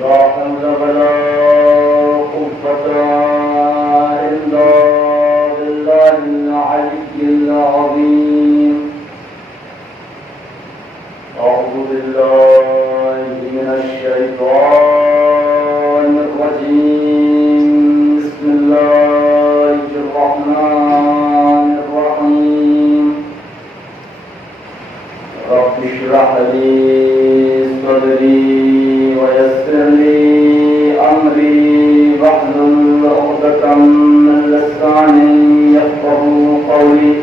لا حول ولا قوة إلا بالله العلي العظيم. أعوذ بالله من الشيطان الرجيم. بسم الله الرحمن الرحيم. رب اشرح لي صدري ويسر لي أمري واحلل عقدة من لساني يفقهوا قولي.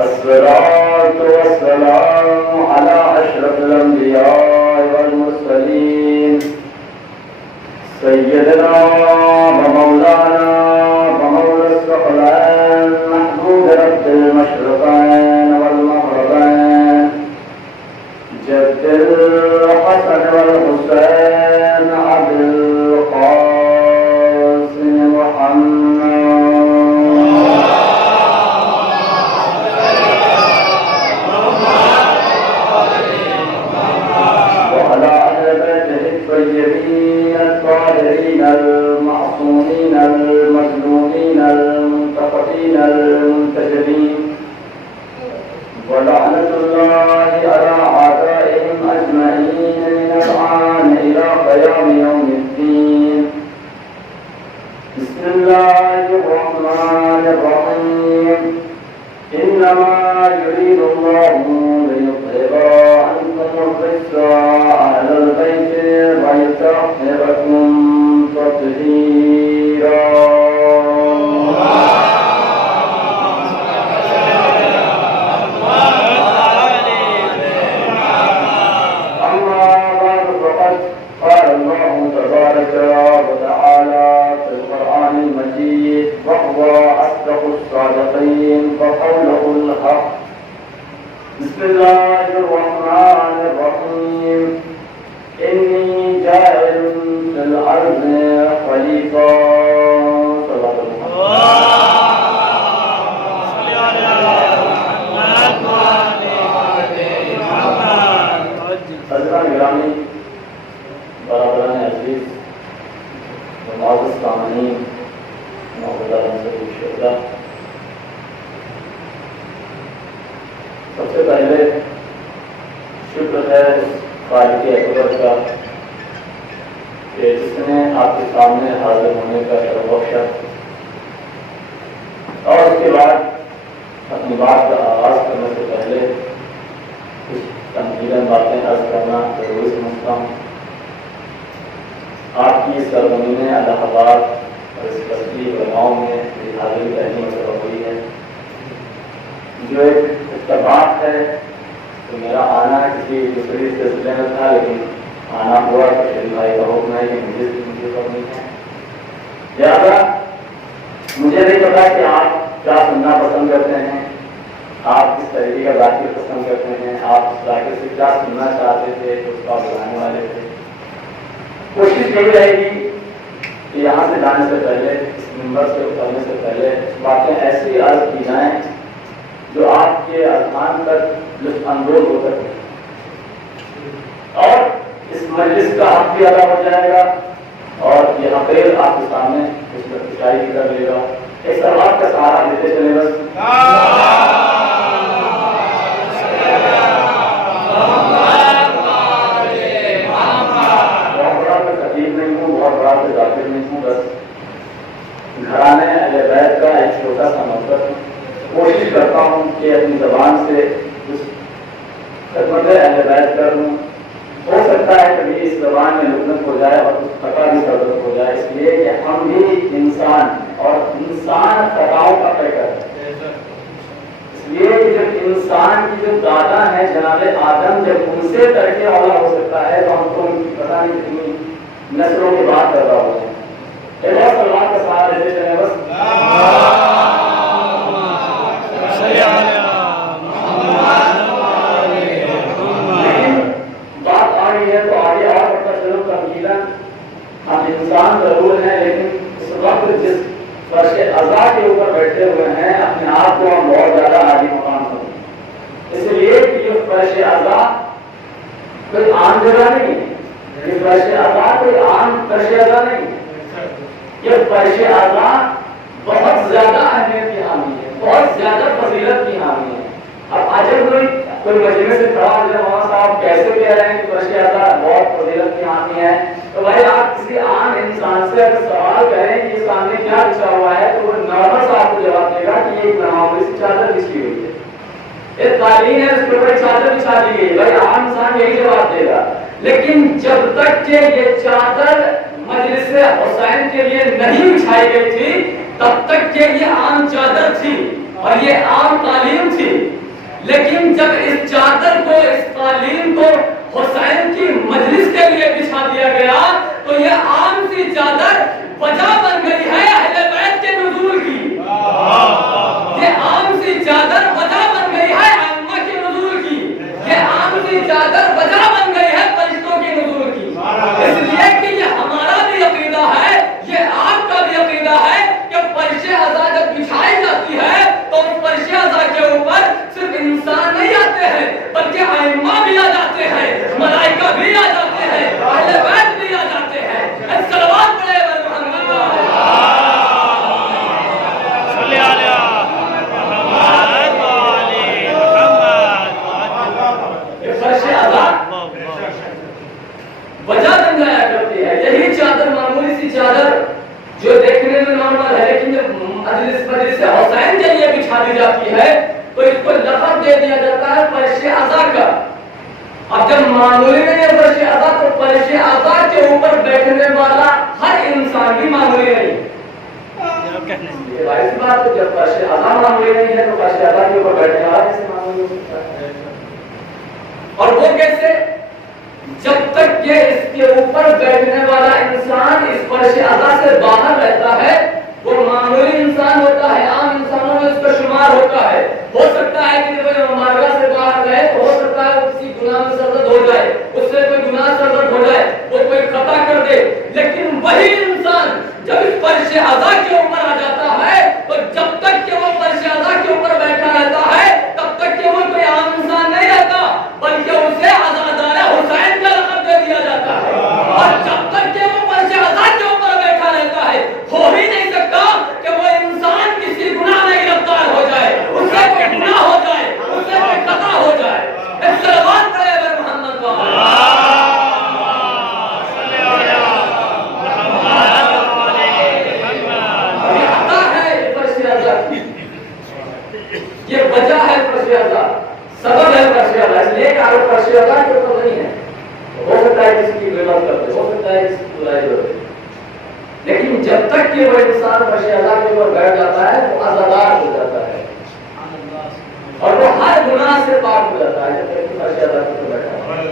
الصلاة والسلام على أشرف الأنبياء والمرسلين سيدنا ومولانا ومولى الثقلين محمود رب المشرقين والمغربين جد الحسن والحسين أبي القاسم محمد وعلى أهل بيته الطيبين الطاهرين المعصومين المظلومين المنتقدين المنتجبين ولعنة الله على أعدائهم أجمعين من الآن إلى قيام يوم الدين. بسم الله الرحمن الرحيم. إنما يريد الله ليذهب عنكم الرجس أهل البيت ويطهركم تطهيرا. وقوله الحق. بسم الله الرحمن الرحيم. إني جاعل في الأرض خليفة. صدق الله. حضرات گرامی، برادران عزیز و معزز سامعین، محترم شہدا، سب سے پہلے شکر ہے اس خالق اکبر کا کہ جس نے آپ کے سامنے حاضر ہونے کا شرف بخشا، اور اس کے بعد اپنی بات کا آغاز کرنے سے پہلے کچھ تنقیداً باتیں عرض کرنا ضروری سمجھتا ہوں۔ آپ کی سرزمین الہ آباد اور اس بستی گاؤں میں میری حاضری پہلی مرتبہ ہوئی ہے، جو ایک اتفاق ہے تو میرا آنا کسی دوسری سلسلے میں تھا، لیکن آنا ہوا تو شریف بھائی کا حکم ہے کہ مجھے حکم نہیں ہے، لہٰذا مجھے نہیں پتا کہ آپ کیا سننا پسند کرتے ہیں، آپ کس طریقے کا ذاکر پسند کرتے ہیں، آپ اس ذاکر سے کیا سننا چاہتے تھے، اس کا بلانے والے تھے۔ کوشش یہی رہے گی کہ یہاں سے جانے سے پہلے، اس منبر سے اترنے سے پہلے باتیں ایسی عرض کی جائیں جو آپ کے اذہان تک لطف اندوز ہو سکے، اور اس مجلس کا حق بھی ادا ہو جائے گا، اور یہ حقیق آپ کے سامنے اس میں خوشائی بھی کر لے گا۔ ایک سوال کا سہارا دیتے چلے بس۔ بہت بڑا میں خطیب نہیں ہوں، بہت بڑا میں ذاکر نہیں ہوں، بس گھرانے اہل بیت کا ایک چھوٹا سا مقصد ہوں۔ کوشش کرتا ہوں کہ اپنی زبان سے کچھ خدمت اہل بیت کر دوں۔ ہو سکتا ہے کبھی اس زبان میں لکنت ہو جائے اور کچھ خطا بھی ضرورت ہو جائے، اس لیے کہ ہم بھی انسان ہیں اور انسان خطاؤں کا پیکر ہے۔ اس لیے کہ جب انسان کی جو دادا ہے جناب آدم، جب ان سے ترقی والا ہو سکتا ہے تو ہم کو ان کی پتہ نہیں کتنی نسلوں کی بات کر رہا ہوتے ہیں۔ ایک اور سلوات کا سہارا دیتے چلیں بس۔ بات آ رہی ہے تو آگے اور بڑھتا چلو تنقیداً ہم انسان ضرور ہیں، لیکن اس وقت جس فرش عزا کے اوپر بیٹھے ہوئے ہیں اپنے آپ کو ہم بہت زیادہ عالی مقام کرتے ہیں، اس لیے کہ یہ فرش عزا کوئی عام جگہ نہیں ہے، یہ فرش اعضاء کوئی عام فرش اعضاء نہیں، یہ فرش اعضاء بہت زیادہ اہمیت کی حامل ہے، بہت زیادہ فضیلت کی حامل ہے۔ اب عجب کوئی مجمع سے کھڑا ہو جائے مولانا صاحب کیسے کہہ رہے ہیں کہ فرش اعضاء بہت فضیلت کی حامل ہے، تو بھائی آپ کسی عام انسان سے اگر سوال کریں کہ اس سامنے کیا بچھا ہوا ہے تو وہ نارمل سے آپ کو جواب دے گا کہ یہ ایک معمولی سی چادر بچھی ہوئی ہے، یہ قالین ہے، اس کے اوپر چادر بچھا دی گئی ہے، بھائی عام انسان یہی جواب دے گا۔ لیکن جب تک کہ یہ چادر مجلس حسین کے لیے نہیں بچھائی گئی تھی تب تک کہ یہ عام چادر تھی اور یہ عام قالین تھی، لیکن جب اس چادر کو، اس قالین کو حسین کی مجلس کے لیے بچھا دیا گیا تو یہ عام سی چادر وجہ بن گئی ہے اہل بیت کے نزول کی، یہ عام سی چادر وجہ بن گئی ہے ائمہ کے نزول کی، یہ عام سی چادر وجہ بن گئی ہے فرشتوں کے نزول کی، اس لیے کہ یہ ہمارا بھی عقیدہ ہے، یہ آپ کا بھی عقیدہ ہے کہ فرش اعضاء جب بچھائی جاتی ہے تو اس فرش اعضاء کے اوپر صرف انسان نہیں آتے ہیں بلکہ ائمہ بھی آ جاتے ہیں، ملائکہ بھی آ جاتے ہیں، اہل بیت بھی آ جاتے ہیں۔ صلوات پڑھے محمد صلی علیہ وجہ بن جایا کرتی ہے۔ یہی چادر معمولی سی چادر جو دیکھنے میں نارمل ہے لیکن جب مجلس حسین کے لیے بچھا دی جاتی ہے تو اس کو لقب دے دیا جاتا ہے فرش اعضاء کا۔ اب جب معمولی میں یہ فرش اعضاء تو فرش اعضاء کے اوپر بیٹھنے والا ہر انسان بھی معمولی نہیں، یہ بھائی سی بات ہے، جب فرش اعضاء معمولی نہیں ہے تو فرش اعضاء کے اوپر بیٹھنے والا کیسے معمولی ہو سکتا ہے؟ اور وہ کیسے؟ جب تک کہ اس کے اوپر بیٹھنے والا انسان اس فرش اعضاء سے باہر رہتا ہے وہ معمولی انسان ہوتا ہے، عام انسانوں میں اس کا شمار ہوتا ہے۔ ہو سکتا ہے کہ وہ مارگاہ سے باہر رہے تو ہو سکتا ہے وہ کسی گناہ میں سرزد ہو جائے، اس سے کوئی گناہ سرزد ہو جائے، وہ کوئی خطا کر دے، لیکن وہی انسان جب اس فرش اعضاء کے اوپر آ جاتا ہے تو جب تک کہ وہ فرش اعضاء کے اوپر بیٹھا رہتا ہے تب تک کہ وہ کوئی عام انسان نہیں رہتا بلکہ اسے عزادار حسین کا لقب دے دیا جاتا ہے، اور جب تک کہ وہ فرش اعضاء کے اوپر بیٹھا رہتا ہے ہو ہی نہیں سکتا کہ وہ انسان کسی گناہ میں گرفتار ہو جائے، اس سے کوئی گناہ ہو جائے، اس سے کوئی خطا ہو جائے۔ اس صلوات پڑھے اگر محمد یہ وجہ ہے فرش اعضاء، سبب ہے فرش اعضاء، اس لیے کہ آپ فرش اعضاء کے اوپر نہیں ہے، ہو سکتا ہے کسی کی غیبت کرتے، ہو سکتا ہے کسی کی برائی کرتے، لیکن جب تک کہ وہ انسان فرش اعضاء کے اوپر بیٹھ جاتا ہے تو عزادار ہو جاتا ہے اور وہ ہر گناہ سے پاک ہو جاتا ہے جب تک کہ فرش اعضاء کے اوپر بیٹھا ہے۔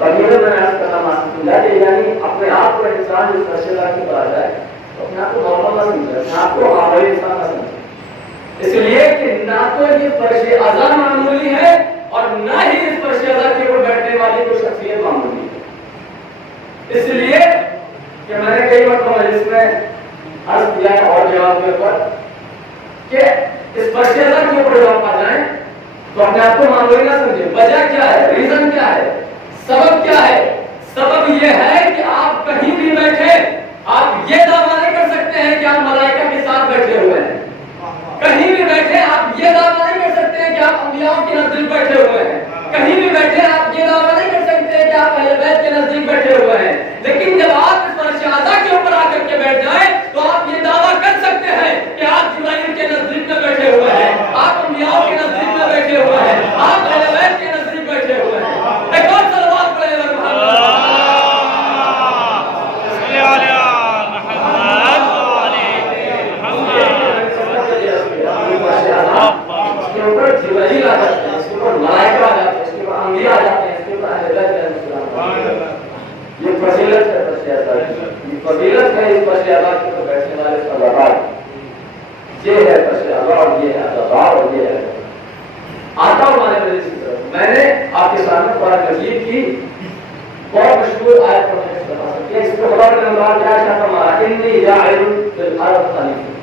میں نے عرض کرنا سمجھا کہ یعنی اپنے آپ کو انسان جس فرش اعضاء کے اوپر آ جائے تو اپنے آپ کو نارمل نہ سمجھے، اپنے آپ کو عاملی انسان نہ سمجھے، اس لیے کہ نہ تو یہ فرش اعضاء معمولی ہے اور نہ ہی اس فرش اعضاء کے اوپر بیٹھنے والی کوئی شخصیت معمولی ہے۔ اس لیے کہ میں نے کئی مرتبہ مجلس میں عرض کیا ہے اور جواب کے اوپر کہ اس فرش اعضاء کے اوپر جب آ جائیں تو اپنے آپ کو معمولی نہ سمجھے۔ وجہ کیا ہے؟ ریزن کیا ہے؟ سبب کیا ہے؟ سبب یہ ہے کہ آپ کہیں بھی بیٹھے آپ یہ دعویٰ نہیں کر سکتے ہیں کہ آپ ملائکہ کے ساتھ بیٹھے ہوئے ہیں، کہیں بھی بیٹھے آپ یہ دعویٰ نہیں کر سکتے ہیں کہ آپ انبیاء کے نزدیک بیٹھے ہوئے ہیں، کہیں بھی بیٹھے آپ یہ دعویٰ نہیں کر سکتے ہیں کہ آپ اہل بیت کے نزدیک بیٹھے ہوئے ہیں، لیکن جب آپ اس فرش اعضاء کے اوپر آ کر کے بیٹھ جائیں تو آپ یہ دعویٰ کر سکتے ہیں کہ آپ جبرائیل کے نزدیک میں بیٹھے ہوئے ہیں، آپ انبیاء کے نزدیک میں بیٹھے ہوئے ہیں، آپ اہل بیت کے نزدیک بیٹھے ہوئے ہیں۔ ایک اور صلوات پڑھے جبرائیل آ جاتے ہیں، اس کے اوپر ملائکہ آ جاتے ہیں، اس کے اوپر انبیاء آ جاتے ہیں، اس کے اوپر اہل بیت کے نزدیک۔ یہ فضیلت ہے فرش اعضاء کی، یہ فضیلت ہے اس فرش اعضاء کے اوپر بیٹھنے والے صلوات، یہ ہے فرش اعضاء اور یہ ہے عزادار اور یہ ہے آتا ہوں ہمارے مجلس کی طرف۔ میں نے آپ کے سامنے قرآن مجید کی بہت مشہور آیت پڑھنے کی بتا سکتی ہے، اس کو خبر کرنے والا کیا چاہتا ہمارا انی جاعل فی الارض خلیفہ،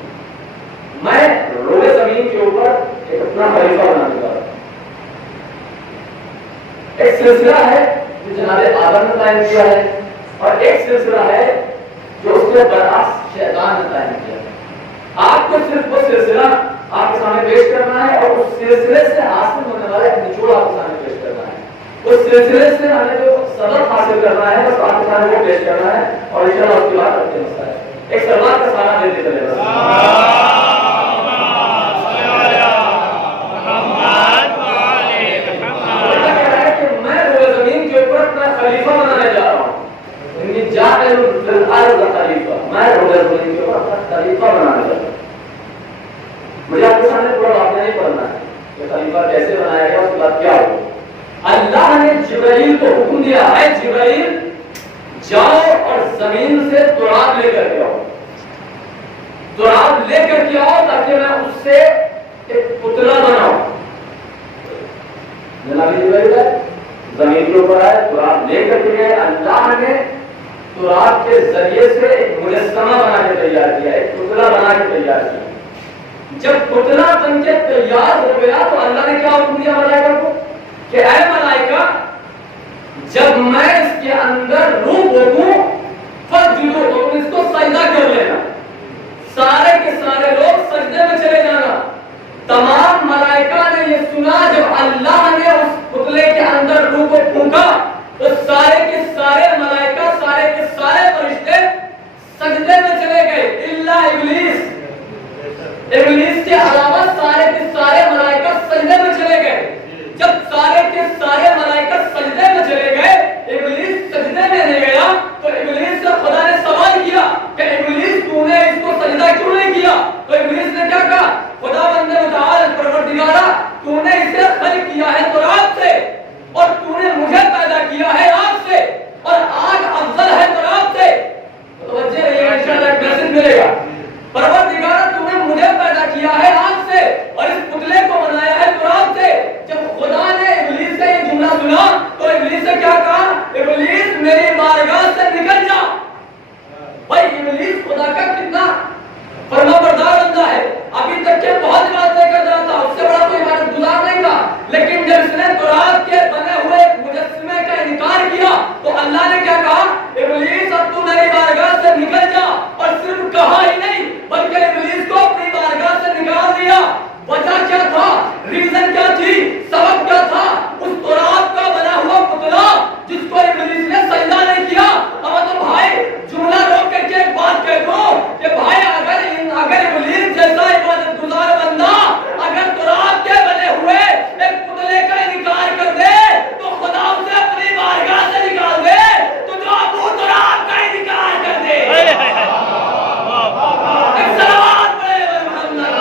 میں روئے زمین کے اوپر ایک اپنا خلیفہ بنانے کا۔ ایک سلسلہ ہے جو جناب آدم نے قائم کیا ہے، اور ایک سلسلہ ہے جو اس کے برعکس شیطان نے قائم کیا ہے۔ آپ کو صرف وہ سلسلہ آپ کے سامنے پیش کرنا ہے، اور اس سلسلے سے حاصل ہونے والا ایک نچوڑ آپ کے سامنے پیش کرنا ہے۔ اس سلسلے سے ہمیں جو سبق حاصل کرنا ہے بس آپ کے سامنے وہ پیش کرنا ہے، اور انشاءاللہ اس کے بعد اپنے مسائل ایک سلوات کا سارا دیتے چلے گا۔ خلیفہ بنانے جا رہا ہوں، جاعل فی الارض خلیفہ، میں روزہ زمین کے اوپر اپنا خلیفہ بنانے جا رہا ہوں۔ مجھے آپ کے سامنے پورا واقعہ نہیں پڑھنا ہے کہ خلیفہ کیسے بنایا گیا، اس کے بعد کیا ہوا۔ اللہ نے جبرائیل کو حکم دیا ہے، جبرائیل جاؤ اور زمین سے تراب لے کر کے آؤ، تراب لے کر کے آؤ تاکہ میں اس سے ایک پتلا بناؤں۔ جناب جبرائیل ہے، زمین کے اوپر ہے، تراب لے کر کے گئے، اللہ نے تراب کے ذریعے سے ایک مجسمہ بنا کے تیار کیا، ایک پتلا بنا کے تیار کیا۔ جب پتلا بن کے تیار ہو گیا تو اللہ نے کیا حکم دیا ملائکہ کو کہ اے ملائکہ، جب میں اس کے اندر روح بھونکوں فسجدوا، تو تم اس کو سجدہ کر لینا۔ سارے کے سارے لوگ سجدے میں چلے جانا۔ تمام ملائکہ نے یہ سنا، جب اللہ نے اس پتلے کے اندر روح کو پھونکا تو سارے کے سارے ملائکہ، سارے کے سارے فرشتے سجدے میں چلے گئے، الا ابلیس، ابلیس کے علاوہ سارے کے سارے ملائکہ سجدے میں چلے گئے۔ جب سارے کے سارے ملائکہ سجدے میں چلے گئے، ابلیس سجدے میں نہیں گیا، تو ابلیس سے خدا نے سوال کیا کہ ابلیس تو نے اس کو سجدہ کیوں نہیں کیا؟ تو ابلیس نے کیا کہا؟ خدا بند متعال پروردگارا، تو نے اسے خلق کیا ہے تراب سے، اور تو نے مجھے پیدا کیا ہے آگ سے، اور آگ افضل ہے تراب سے۔ توجہ رہیے، انشاءاللہ ایک میسج ملے گا۔ پروردگارا، تو نے مجھے پیدا کیا ہے آگ سے اور اس پتلے کو بنایا ہے تراب سے۔ جب خدا نے ابلیس سے یہ جملہ سنا تو ابلیس سے کیا کہا؟ ابلیس میری بارگاہ سے نکل جا۔ بھائی ابلیس خدا کا کتنا فرما بردار بندہ ہے، ابھی تک کے بہت عبادتیں کرتا تھا، اس سے بڑا کوئی عبادت گزار نہیں تھا، لیکن جب اس نے تراب کے بنے ہوئے مجسمے کا انکار کیا تو اللہ نے کیا کہا؟ ابلیس اب تو میری بارگاہ سے نکل جا۔ اور صرف کہا ہی نہیں بلکہ ابلیس کو اپنی بارگاہ سے نکال دیا۔ وجہ کیا تھا؟ ریزن کیا تھی؟ سبب کیا تھا؟ اس تراب کا بنا ہوا پتلا جس کو ابلیس نے سجدہ نہیں کیا۔ اب تو بھائی جملہ روک کر کے ایک بات کہہ دو کہ بھائی اگر ابلیس جیسا عبادت گزار بندہ اگر تراب کے بنے ہوئے ایک پتلے کا انکار کر دے تو خدا اسے اپنی بارگاہ سے نکال دے، تو جو ابو تراب کا انکار کر دے۔ ایک صلوات پڑھے محمد۔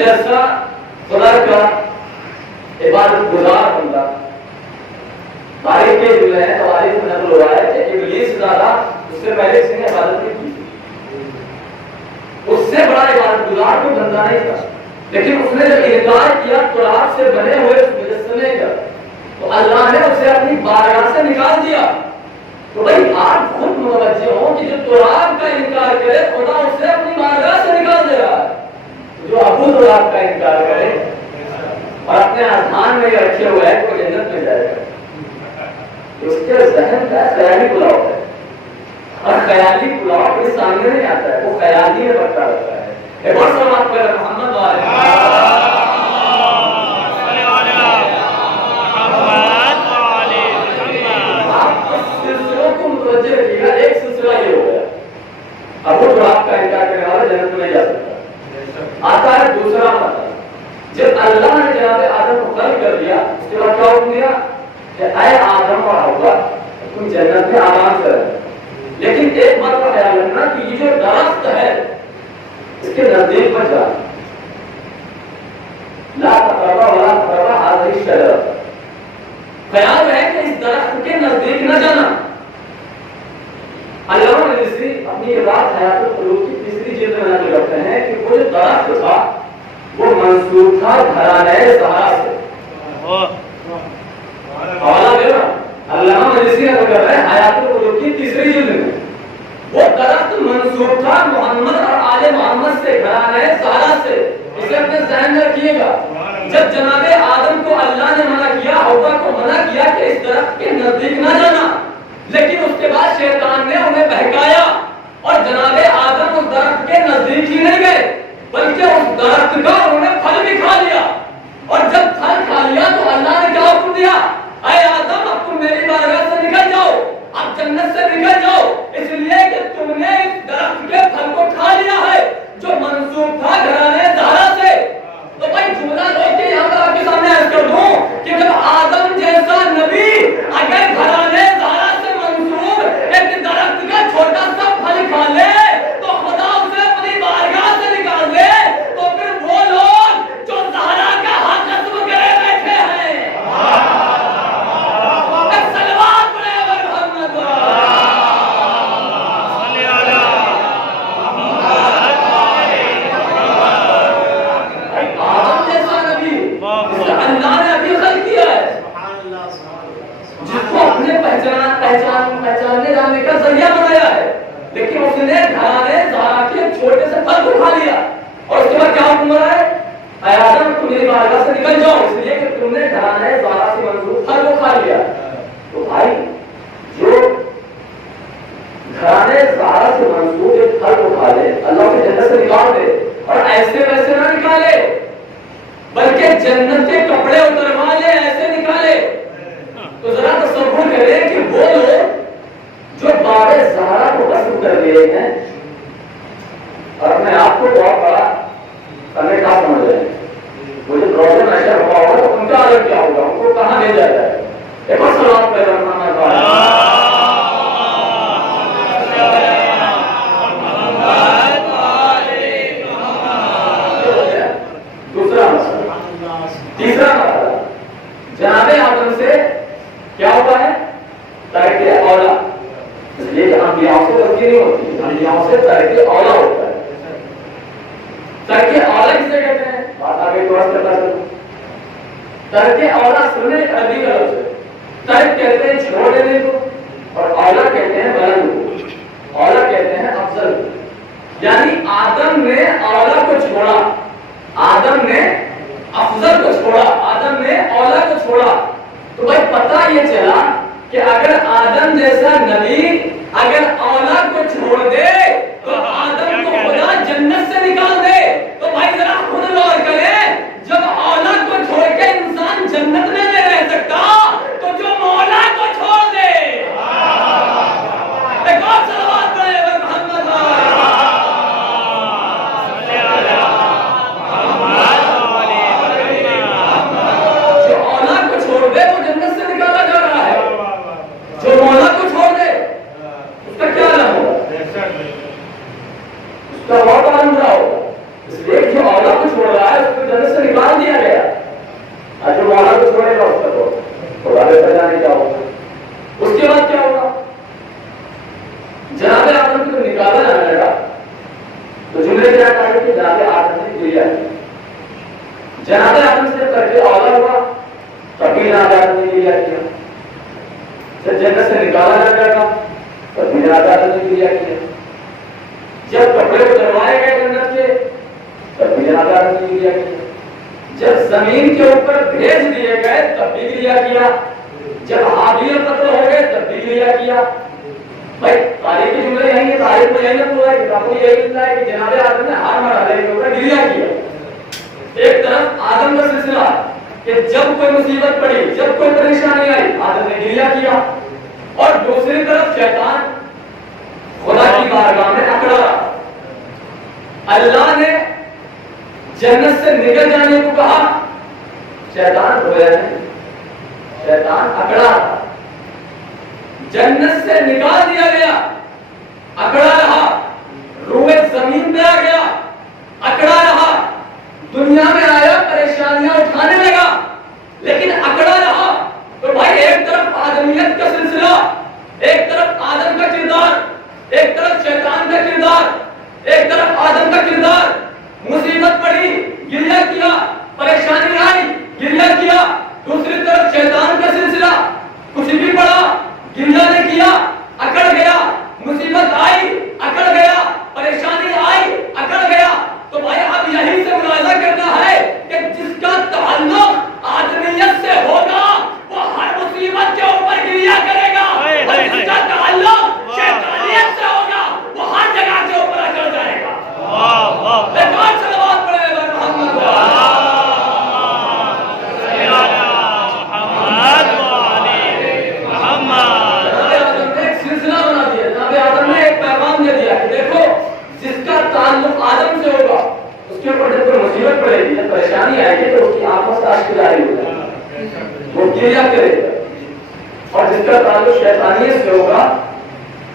جیسا خدا کا عبادت گزار بندہ، تاریخ کے جو ہے تواریخ میں نقل ہوا ہے کہ ابلیس زیادہ اس سے پہلے کسی نے عبادت نہیں کی، اس سے بڑا عبادت گزار کوئی بندہ نہیں تھا، لیکن اس نے جب انکار کیا تراب سے بنے ہوئے مجسمے کا تو اللہ نے اسے اپنی بارگاہ سے نکال دیا۔ تو بھائی آپ خود متوجہ ہو کہ جو تراب کا انکار کرے خدا اسے اپنی بارگاہ سے نکال دے رہا ہے۔ جو ابو تراب کا انکار کرے اور اپنے اذہان میں یہ رکھے ہوئے ہے وہ جنت میں جائے گا، اس کے ذہن کا خیالی پلاؤ ہے، اور خیالی پلاؤ اپنے سامنے نہیں آتا ہے، وہ خیالی میں بڑھتا رہتا ہے۔ ایک اور سلام پر محمد آپ اس سلسلوں کو متوجہ رکھیے گا۔ ایک سلسلہ یہ ہو گیا، ابو تراب کا انکار کرنے والا جنت میں نہیں جا سکتا۔ آتا ہے دوسرا مسئلہ، جب اللہ نے جناب آدم کو خلق کر دیا اس کے بعد کیا حکم دیا کہ اے آدم اور حوا تم جنت میں آرام سے رہو، لیکن ایک بات کا خیال رکھنا کہ یہ جو درخت ہے اس کے نزدیک مت جانا، لا تقربا ولا تقربا هذه الشجرة، خیال ہے کہ اس درخت کے نزدیک مجلسی اپنی کتاب حیات القلوب کی تیسری جلد میں نقل کرتے ہیں کہ وہ جو درخت تھا وہ منسوب تھا گھرانہ زہرا سے. حوالہ دے نا علامہ مجلسی نقل کر رہے ہیں حیات القلوب کی تیسری جلد میں وہ درخت منسوب تھا محمد اور آل محمد سے, گھرانہ زہرا سے. اسے اپنے ذہن میں رکھیے گا. جب جناب آدم کو اللہ نے منع کیا, حوا کو منع کیا کہ اس درخت کے نزدیک نہ جانا, لیکن اس کے بعد شیطان نے انہیں بہکایا اور جناب آدم اس درخت کے نزدیک ہی نہیں گئے بلکہ اس درخت کا انہوں نے پھل بھی کھا لیا. اور جب پھل کھا لیا تو اللہ نے کیا حکم دیا, اے آدم اب تم میری بارگاہ سے نکل جاؤ, اب جنت سے نکل جاؤ, اس لیے کہ تم نے اس درخت کے پھل کو کھا لیا ہے جو منسوب تھا گھرانے زہرا سے. تو بھائی جملہ لوگ کے یہاں پر آپ کے سامنے عرض کر دوں کہ جب آدم جیسا نبی اگر گھرانے زہرا سے منسوب ایک درخت کا چھوٹا سا پھل کھا لے تو خدا اسے اپنی بارگاہ سے نکال دے, تو پھر وہ لوگ جو زہرا کا حق قسم کرے بیٹھے ہیں صلوات پڑھے محمد پہچاننے جانے کا ذریعہ بنایا ہے, لیکن اس نے گھرانے زہرا کے چھوٹے سے پھل کو کھا لیا. اور اس کے بعد کیا حکم رہا ہے, اے آدم تم میری بارگاہ سے نکل جاؤ, اس لیے کہ تم نے گھرانے زہرا سے منسوب پھل کو کھا لیا. تو بھائی جو گھرانے زہرا سے منسوب ایک پھل کو کھا لے, اللہ کے جنت سے نکال دے, اور ایسے ویسے نہ نکالے بلکہ جنت کے کپڑے اتروا لے, ایسے نکالے. تو ذرا تصور کریں کہ وہ لوگ جو باب زہرا کو قسم کر لیے ہیں اور اپنے آپ کو بہت بڑا کرنے کا سمجھ رہے ہیں, وہ جو روزے نشر ہوا ہوگا تو ان کا عالم کیا ہوگا, ان کو کہاں بھیجا جائے گا. ایک اور سلام پہ دوسرا مسئلہ. تیسرا مسئلہ جناب آدم سے کیا ہوتا ہے, ترک اولا. اس لیے کہ انبیاء سے غلطی نہیں ہوتی, انبیاء سے ترک اولا ہوتا ہے. ترک اولا کسے کہتے ہیں, بات آگے تھوڑا سا بتا دوں. ترک اولا سننے عربی کا لفظ ہے. ترک کہتے ہیں چھوڑ دینے کو, اور اولا کہتے ہیں بلند کو, اولا کہتے ہیں افضل کو. یعنی آدم نے اولا کو چھوڑا, آدم نے افضل کو چھوڑا, آدم نے اولا کو چھوڑا. تو بھائی پتہ یہ چلا کہ اگر آدم جیسا نبی اگر اولاد کو چھوڑ دے تو آدم کو خدا جنت سے نکال دے. تو بھائی ذرا خود غور کریں, جب اولاد کو چھوڑ کے انسان جنت میں نہیں رہ سکتا تو جو مولا کو چھوڑ دے, ایک اور صلوات پڑھے محمد بہت عالم برا ہوگا. اس لیے جو اولا کو چھوڑ رہا ہے اس کو جنت سے نکال دیا گیا, اور جو مولا کو چھوڑے گا اس کو خدا نے پہچانے نہیں کیا ہوگا. اس کے بعد کیا ہوگا, جناب آدم کو نکالا جانے لگا تو جملے کیا کہا کہ جناب آدم نے دیا, جناب آدم سے کر کے اولا ہوا تب بھی جناب آدم نے دیا کیا, جب جنت سے نکالا جانے لگا تب بھی جناب آدم نے دیا کیا, جب کپڑے اتروائے گئے جنت کے تب بھی جناب آدم نے دیا کیا, جب زمین کے اوپر بھیج دیے گئے تب بھی دیا کیا, جب حابیل قتل ہو گئے تب بھی دیا کیا. بھائی تاریخ کے جملے یہی ہے, تاریخ میں یہی نقل ہے, کتابوں میں یہی لکھا ہے کہ جناب آدم نے ہر مرحلے کے اوپر گریا کیا. ایک طرف آدم کا سلسلہ کہ جب کوئی مصیبت پڑی, جب کوئی پریشانی آئی آدم نے گریا کیا, اور دوسری طرف شیطان خدا کی بارگاہ میں اکڑا. اللہ نے جنت سے نکل جانے کو کہا, شیطان رویا نہیں, شیطان اکڑا. جنت سے نکال دیا گیا, اکڑا رہا, روئے زمین پہ آ گیا, اکڑا رہا, دنیا میں آیا پریشانیاں اٹھانے لگا لیکن اکڑا رہا. تو بھائی ایک طرف آدمیت کا سلسلہ, ایک طرف آدم کا کردار, ایک طرف کردار. مصیبت پڑی گریہ کیا, پریشانی آئی گریہ کیا. دوسری طرف شیطان کا سلسلہ, کچھ بھی پڑا گریہ نے کیا, اکڑ گیا. مصیبت آئی اکڑ گیا, پریشانی آئی اکڑ گیا. تو بھائی اب یہی سے ملاحظہ کرنا ہے کہ جس کا تعلق آدمیت سے ہوگا وہ ہر مصیبت کے اوپر گریہ کرے گا, اور جس کا تعلق شیطانیت سے ہوگا وہ ہر جگہ کے اوپر اکڑ جائے گا. ایک اور صلوات پڑھے گا محمد آدم سے ہوگا, اس کے اوپر جب کوئی مصیبت پڑے گی, جب پریشانی آئے گی تو اس کی آنکھوں سے اشک جاری ہو جائے گا, وہ گریہ کرے گا. اور جس کا تعلق شیطانیت سے ہوگا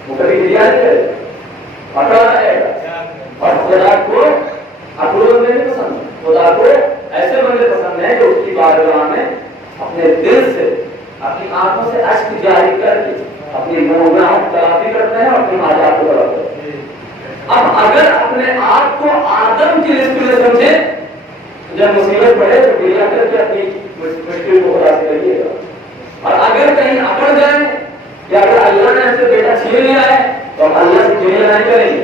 وہ کبھی گریہ نہیں کرے گا, اکڑا رہے گا. اور خدا کو اکڑوں میں نہیں پسند, خدا کو ایسے بندے پسند ہیں جو اس کی بارگاہ میں اپنے دل سے, اپنی آنکھوں سے اشک جاری کر کے اپنی گناہوں کی تلافی کرتے ہیں اور اپنی حاجات کو طلب کرتے ہیں. اب اگر اپنے آپ کو آدم کی لسٹ میں سمجھے, جب مصیبت پڑے تو گریہ کر کے اپنی مشکل کو خدا سے کریے گا. اور اگر کہیں اکڑ جائیں یا اگر اللہ نے ہم سے بیٹا چھین لیا ہے تو ہم اللہ سے گریہ نہیں کریں گے,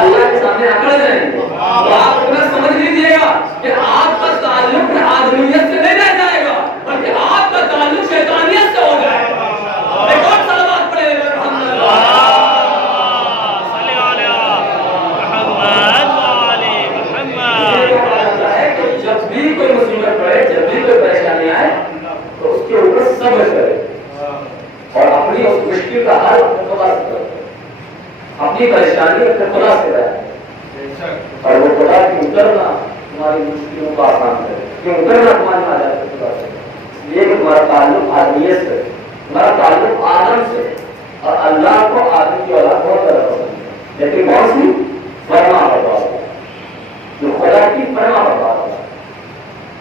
اللہ کے سامنے اکڑ جائیں گے. تو آپ اتنا سمجھ لیجیے گا کہ آپ کا تعلق آدمیت سے نہیں رہ جائے گا بلکہ آپ کا تعلق شیطانیت سے ہو جائے گا. ایک اور صلوات پڑھے کوئی مصیبت پڑے, جب بھی کوئی پریشانی آئے تو اس کے اوپر صبر کرے اور اپنی اس مشکل کا حل اپنے خدا سے کرے, اپنی پریشانی اپنے خدا سے رہے, اور وہ خدا کی اترنا تمہاری مشکلوں کو آسان کرے, کہ اترنا تمہاری حاجات سے خدا سے. اس لیے کہ تمہارا تعلق آدمیت سے, تمہارا تعلق آدم سے, اور اللہ کو آدم کی اولاد بہت زیادہ پسند ہے, لیکن کون سی فرما بردار, جو خدا کی فرما بردار ہے.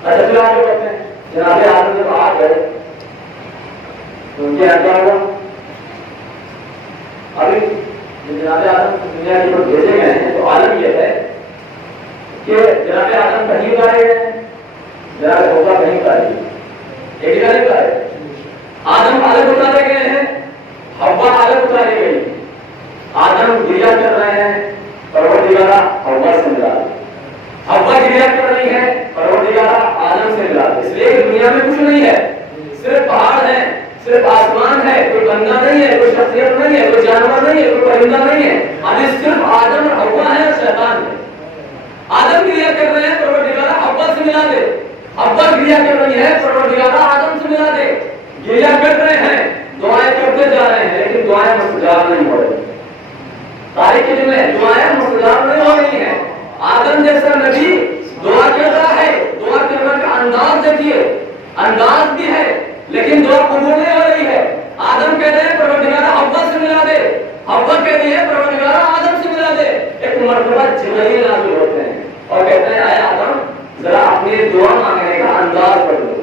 اچھا پھر آگے بڑھتے ہیں. جناب آدم جب آ گئے تو ان کے یہاں کیا ہوا؟ ابھی جناب آدم دنیا کی طرف بھیجے گئے ہیں تو عالم یہ ہے کہ جناب آدم کہیں اتارے گئے ہیں, جناب حوا کہیں اتاری گئی, ایک جگہ نہیں اتارے. آدم الگ اتارے گئے ہیں, حوا الگ اتاری گئی. آدم گریہ کر رہے ہیں, پروردگارہ حوا سے ملا دے. حوا گریہ کر رہی ہے, پروردگارہ آدم سے ملا دے. اس لیے دنیا میں کچھ نہیں ہے, صرف پہاڑ ہے, صرف آسمان ہے, کوئی بندہ نہیں ہے, کوئی شخصیت نہیں ہے, کوئی جانور نہیں ہے, کوئی پرندہ نہیں ہے. ابھی صرف آدم اور حوا ہے اور شیطان ہے. آدم گریہ کر رہے ہیں, پروردگارہ حوا سے ملا دے. حوا گریہ کر رہی ہے, پروردگارہ آدم سے ملا دے. گریہ کر رہے ہیں, دعائیں کرتے جا رہے ہیں, لیکن دعائیں مستجاب نہیں ہو رہی. تاریخ کے جملے دعائیں مستجاب نہیں ہو رہی ہیں. آدم جیسا نبی دعا کر رہا ہے, دعا کرنے کا انداز دیکھیے, انداز بھی ہے لیکن دعا قبول نہیں ہو رہی ہے. آدم کہتے ہیں پروردگارہ حوا سے ملا دے, حوا کہتی ہے پروردگارہ آدم سے ملا دے. ایک مرتبہ جبرائیل نازل ہوتے ہیں اور کہتے ہیں اے آدم ذرا اپنی دعا مانگنے کا انداز بدلو,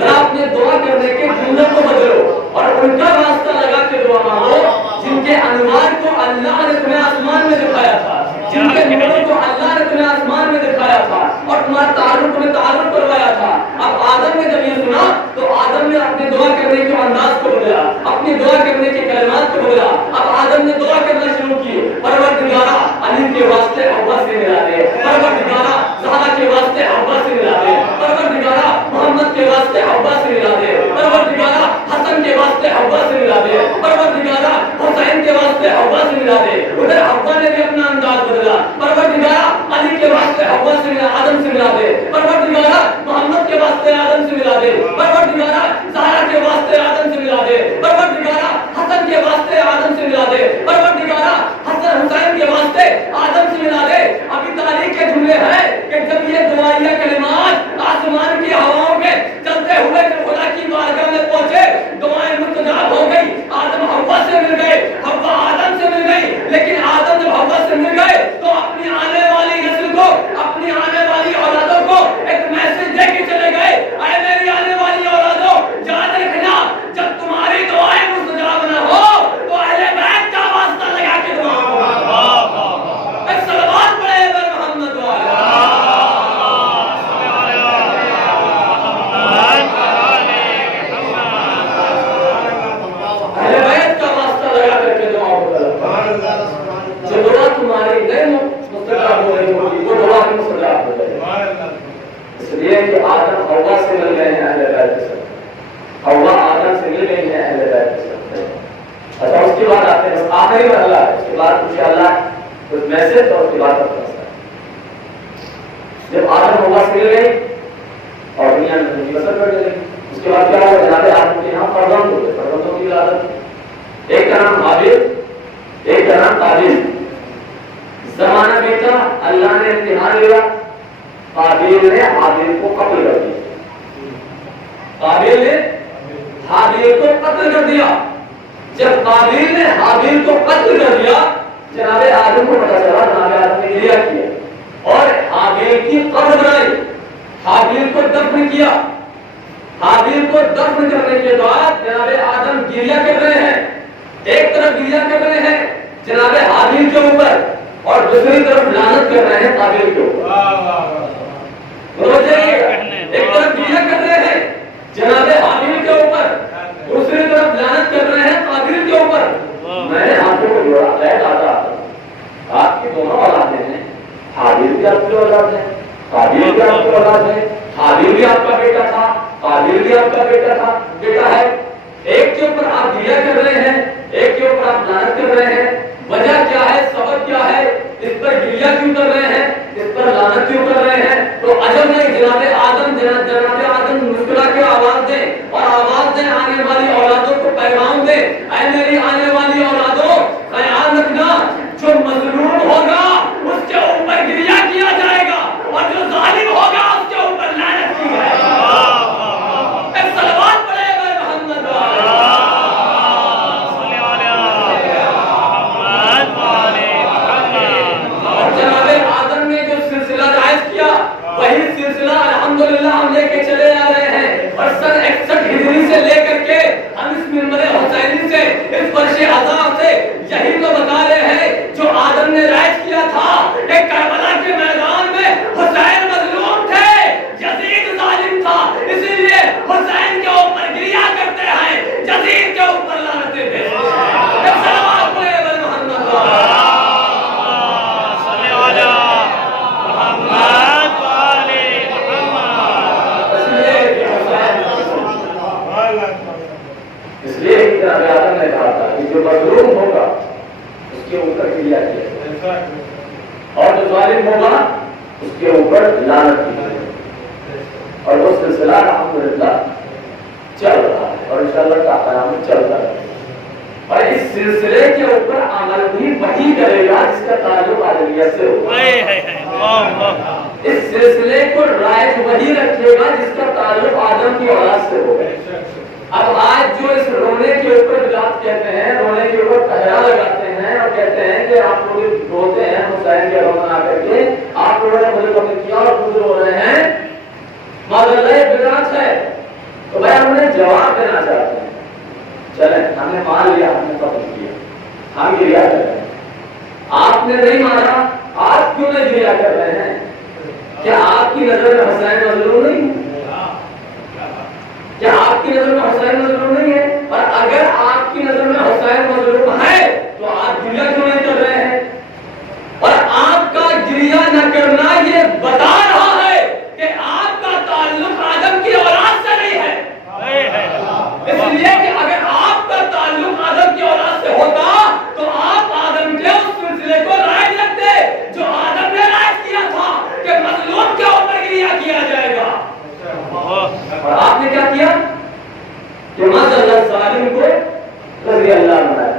ذرا اپنے دعا کرنے کے جملوں کو بدلو اور ان کا راستہ لگا کے دعا مانگو جن کے انوار کو اللہ نے تمہیں آسمان میں دکھایا تھا, جن کے نوروں کو اللہ نے تمہیں آسمان میں دکھایا تھا اور تمہارا تعارف تمہیں تعارف کروایا تھا. اب آدم نے جب یہ سنا تو آدم نے اپنے دعا کرنے کے انداز کو بدلا, اپنی دعا کرنے کے کلمات کو بدلا. اب آدم نے دعا کرنا شروع کی, پروردگارہ علی کے واسطے حوا سے ملا دے, پروردگارہ زہرا کے واسطے حوا سے ملا دے, پروردگارہ محمد کے واسطے حوا سے ملا دے, پروردگارہ حسن کے واسطے حوا سے ملا دے, پروردگارہ حسین کے واسطے حوا سے ملا دے. ادھر حوا نے بھی اپنا انداز بدلا, پروردگارہ علی کے واسطے حوا سے ملا, آدم سے ملا دے, پروردگارہ محمد کے واسطے آدم سے ملا دے, پروردگارہ زہرا کے واسطے آدم سے ملا دے, پروردگارہ حسن کے واسطے آدم سے ملا دے, پروردگارہ حسن حسین کے واسطے آدم سے ملا دے. ابھی تاریخ کے جملے ہیں کہ جب یہ دعائیہ کلمات آسمان کی ہواؤں میں چلتے ہوئے جب خدا کی بارگاہ میں پہنچے, دعائیں مستجاب ہو گئی. آدم حوا سے مل گئے, حوا آدم سے مل گئی, لیکن آدم جب حوا سے مل گئے تو اپنی آنے والی نسل کو, اپنی آنے والی اولادوں کو ایک میسج دے کے چلے گئے, اے میری آنے والی تمہاری نہیں مستجاب ہو رہی ہوگی، وہ دعا بھی مستجاب ہو جائے گی۔ اس لیے کہ آدم حوا سے مل گئے ہیں اہل بیت کے ساتھ، حوا آدم سے مل گئی ہیں اہل بیت کے ساتھ۔ اچھا اس کے بعد آتے ہیں بس آخری مرحلہ ہے، اس کے بعد انشاءاللہ کچھ میسج اور اس کے بعد ہے۔ جب آدم حوا سے مل گئی اور دنیا میں زندگی بسر کر لگی، اس کے بعد کیا ہوا؟ جناب آدم کے یہاں فرزند ہوتے، فرزندوں کی ولادت، ایک کا نام حابیل ایک کا نام قابیل۔ زمانہ بیٹا اللہ نے امتحان لیا، قابیل نے حابیل کو قتل کر دیا، قابیل نے حابیل کو قتل کر دیا۔ جب قابیل نے حابیل کو قتل کر دیا، جناب آدم کو پتا چلا، جناب آدم نے گریہ کیا اور حابیل کی قبر بنائی، حابیل کو دفن کیا۔ حابیل کو دفن کرنے کے بعد جناب آدم گریہ کر رہے ہیں، ایک طرف گریہ کر رہے ہیں جناب حابیل کے اوپر اور دوسری طرف لعنت کر رہے ہیں قابیل کے اوپر۔ ایک طرف گریہ کر رہے ہیں جناب حابیل کے اوپر، دوسری طرف لعنت کر رہے ہیں قابیل کے اوپر۔ میں نے ہاتھوں کو جوڑا، اے دادا آپ کی دونوں اولادیں ہیں، حابیل بھی آپ کی اولاد ہے، قابیل بھی آپ کی اولاد ہے، حابیل بھی آپ کا بیٹا تھا، قابیل بھی آپ کا بیٹا ہے۔ ایک کے اوپر آپ گریہ کر رہے ہیں، ایک کے اوپر آپ لعنت کر رہے ہیں، وجہ کیا ہے؟ سبب کیا ہے؟ اس پر گریہ کیوں کر رہے ہیں؟ اس پر لعنت کیوں کر رہے ہیں؟ تو عجب نہیں، جناب آدم مسکرا کے آواز دیں اور آواز دیں آنے والی اولادوں کو پیغام دیں، اے میری آنے والی اولادوں خیال رکھنا، جو مظلوم ہوگا اس کے اوپر گریہ کیا جائے گا اور جو ظالم ہوگا اس کے اوپر لعنت کی جائے گی۔ صلوات پڑھے گا محمد اور جناب آدم نے جو سلسلہ رائج کیا وہی سلسلہ الحمدللہ ہم لے کے چلے آ رہے ہیں، اور سن 61 ہجری سے لے کر کے ہم اس منبر حسینی سے اس فرش عطا سے یہی تو بتا رہے ہیں جو آدم نے رائج کیا تھا کہ کربلا کے میدان میں حسین مظلوم تھے، یزید ظالم تھا، اسی لیے حسین کے اوپر گریہ کرتے ہیں، یزید کے اوپر لعنتیں بھیجتے ہیں۔ صلوات پڑھے بر محمد اس لیے جناب آدم نے کہا تھا کہ جو مظلوم ہوگا اس کے اوپر گریہ کیا اور جو ظالم ہوگا اس کے اوپر لعنت کی جائے، اور وہ سلسلہ الحمدللہ چل رہا ہے اور انشاءاللہ کا قیامت چلتا ہے۔ اور اس سلسلے کے اوپر عمل بھی وہی کرے گا جس کا تعلق آدمیت سے ہوگا، اس سلسلے کو رائج وہی رکھے گا جس کا تعلق آدم کی اولاد سے ہوگا۔ اب آج جو اس رونے کے اوپر بات کہتے ہیں، رونے کے اوپر پہرا لگاتے ہیں اور کہتے ہیں کہ آپ لوگ روتے ہیں حسین کے رونا کر کے، آپ لوگوں نے مجھے قتل کیا اور خود رو رہے ہیں، معذاللہ یہ بدعت ہے۔ تو بھائی ہم نے جواب دینا چاہتے ہیں، چلیں ہم نے مان لیا، ہم نے قتل کیا، ہم گریہ کر رہے ہیں، آپ نے نہیں مانا، آپ کیوں نہیں گریہ کر رہے ہیں؟ کیا آپ کی نظر میں حسین مظلوم نہیں ہے؟ کیا آپ کی نظر میں حسین مظلوم نہیں ہے؟ اور اگر آپ کی نظر میں حسین مظلوم ہے تو آپ گریہ کیوں نہیں کر رہے ہیں؟ اور آپ کا گریہ نہ کرنا یہ بتا رہا ہے کہ آپ کا تعلق آدم کی اولاد سے نہیں ہے، اس لیے کہ اگر آپ کا تعلق آدم کی اولاد سے ہوتا تو آپ آدم کے اس سلسلے کو رائج رکھتے جو آدم نے رائج کیا تھا کہ مظلوم کے اوپر گریہ کیا جائے گا، اور آپ نے کیا کیا کہ ماذا ظالم کو رضی اللہ بنایا۔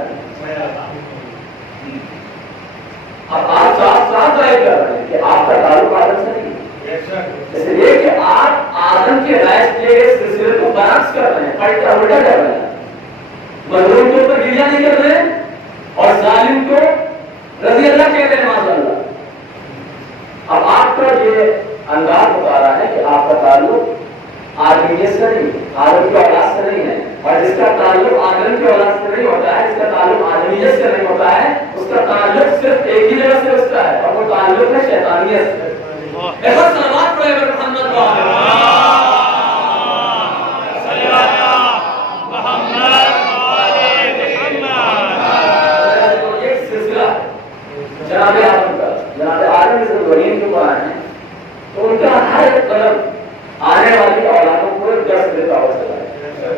اب آپ صاف ظاہر کر رہے ہیں کہ آپ کا تعلق آدم سے نہیں، اس لیے کہ آپ آدم کے رائج کیے گئے سلسلے کو برعکس کر رہے ہیں، پلٹا الٹا کر رہے ہیں، مظلوم کے اوپر گریہ نہیں کر رہے ہیں اور ظالم کو رضی اللہ کہتے ہیں ماذا اللہ۔ اب آپ کا یہ انداز بتا رہا ہے کہ آپ کا تعلق آدمیت سے نہیں، آدم کی اولاد سے نہیں ہے، اور جس کا تعلق آدم کی اولاد سے نہیں ہوتا ہے، جس کا تعلق آدمیت سے نہیں ہوتا ہے، اس کا تعلق صرف ایک ہی جگہ سے رستا ہے اور وہ تعلق ہے شیطانیت سے۔ بہت صلوات پڑھے محمد ایک سلسلہ جناب آدم کا، جناب آدم سے زمین کے اوپر آئے ہیں تو ان کا ہر ایک قدم آنے والی اولادوں کو درس دیتا ہوا چلا ہے.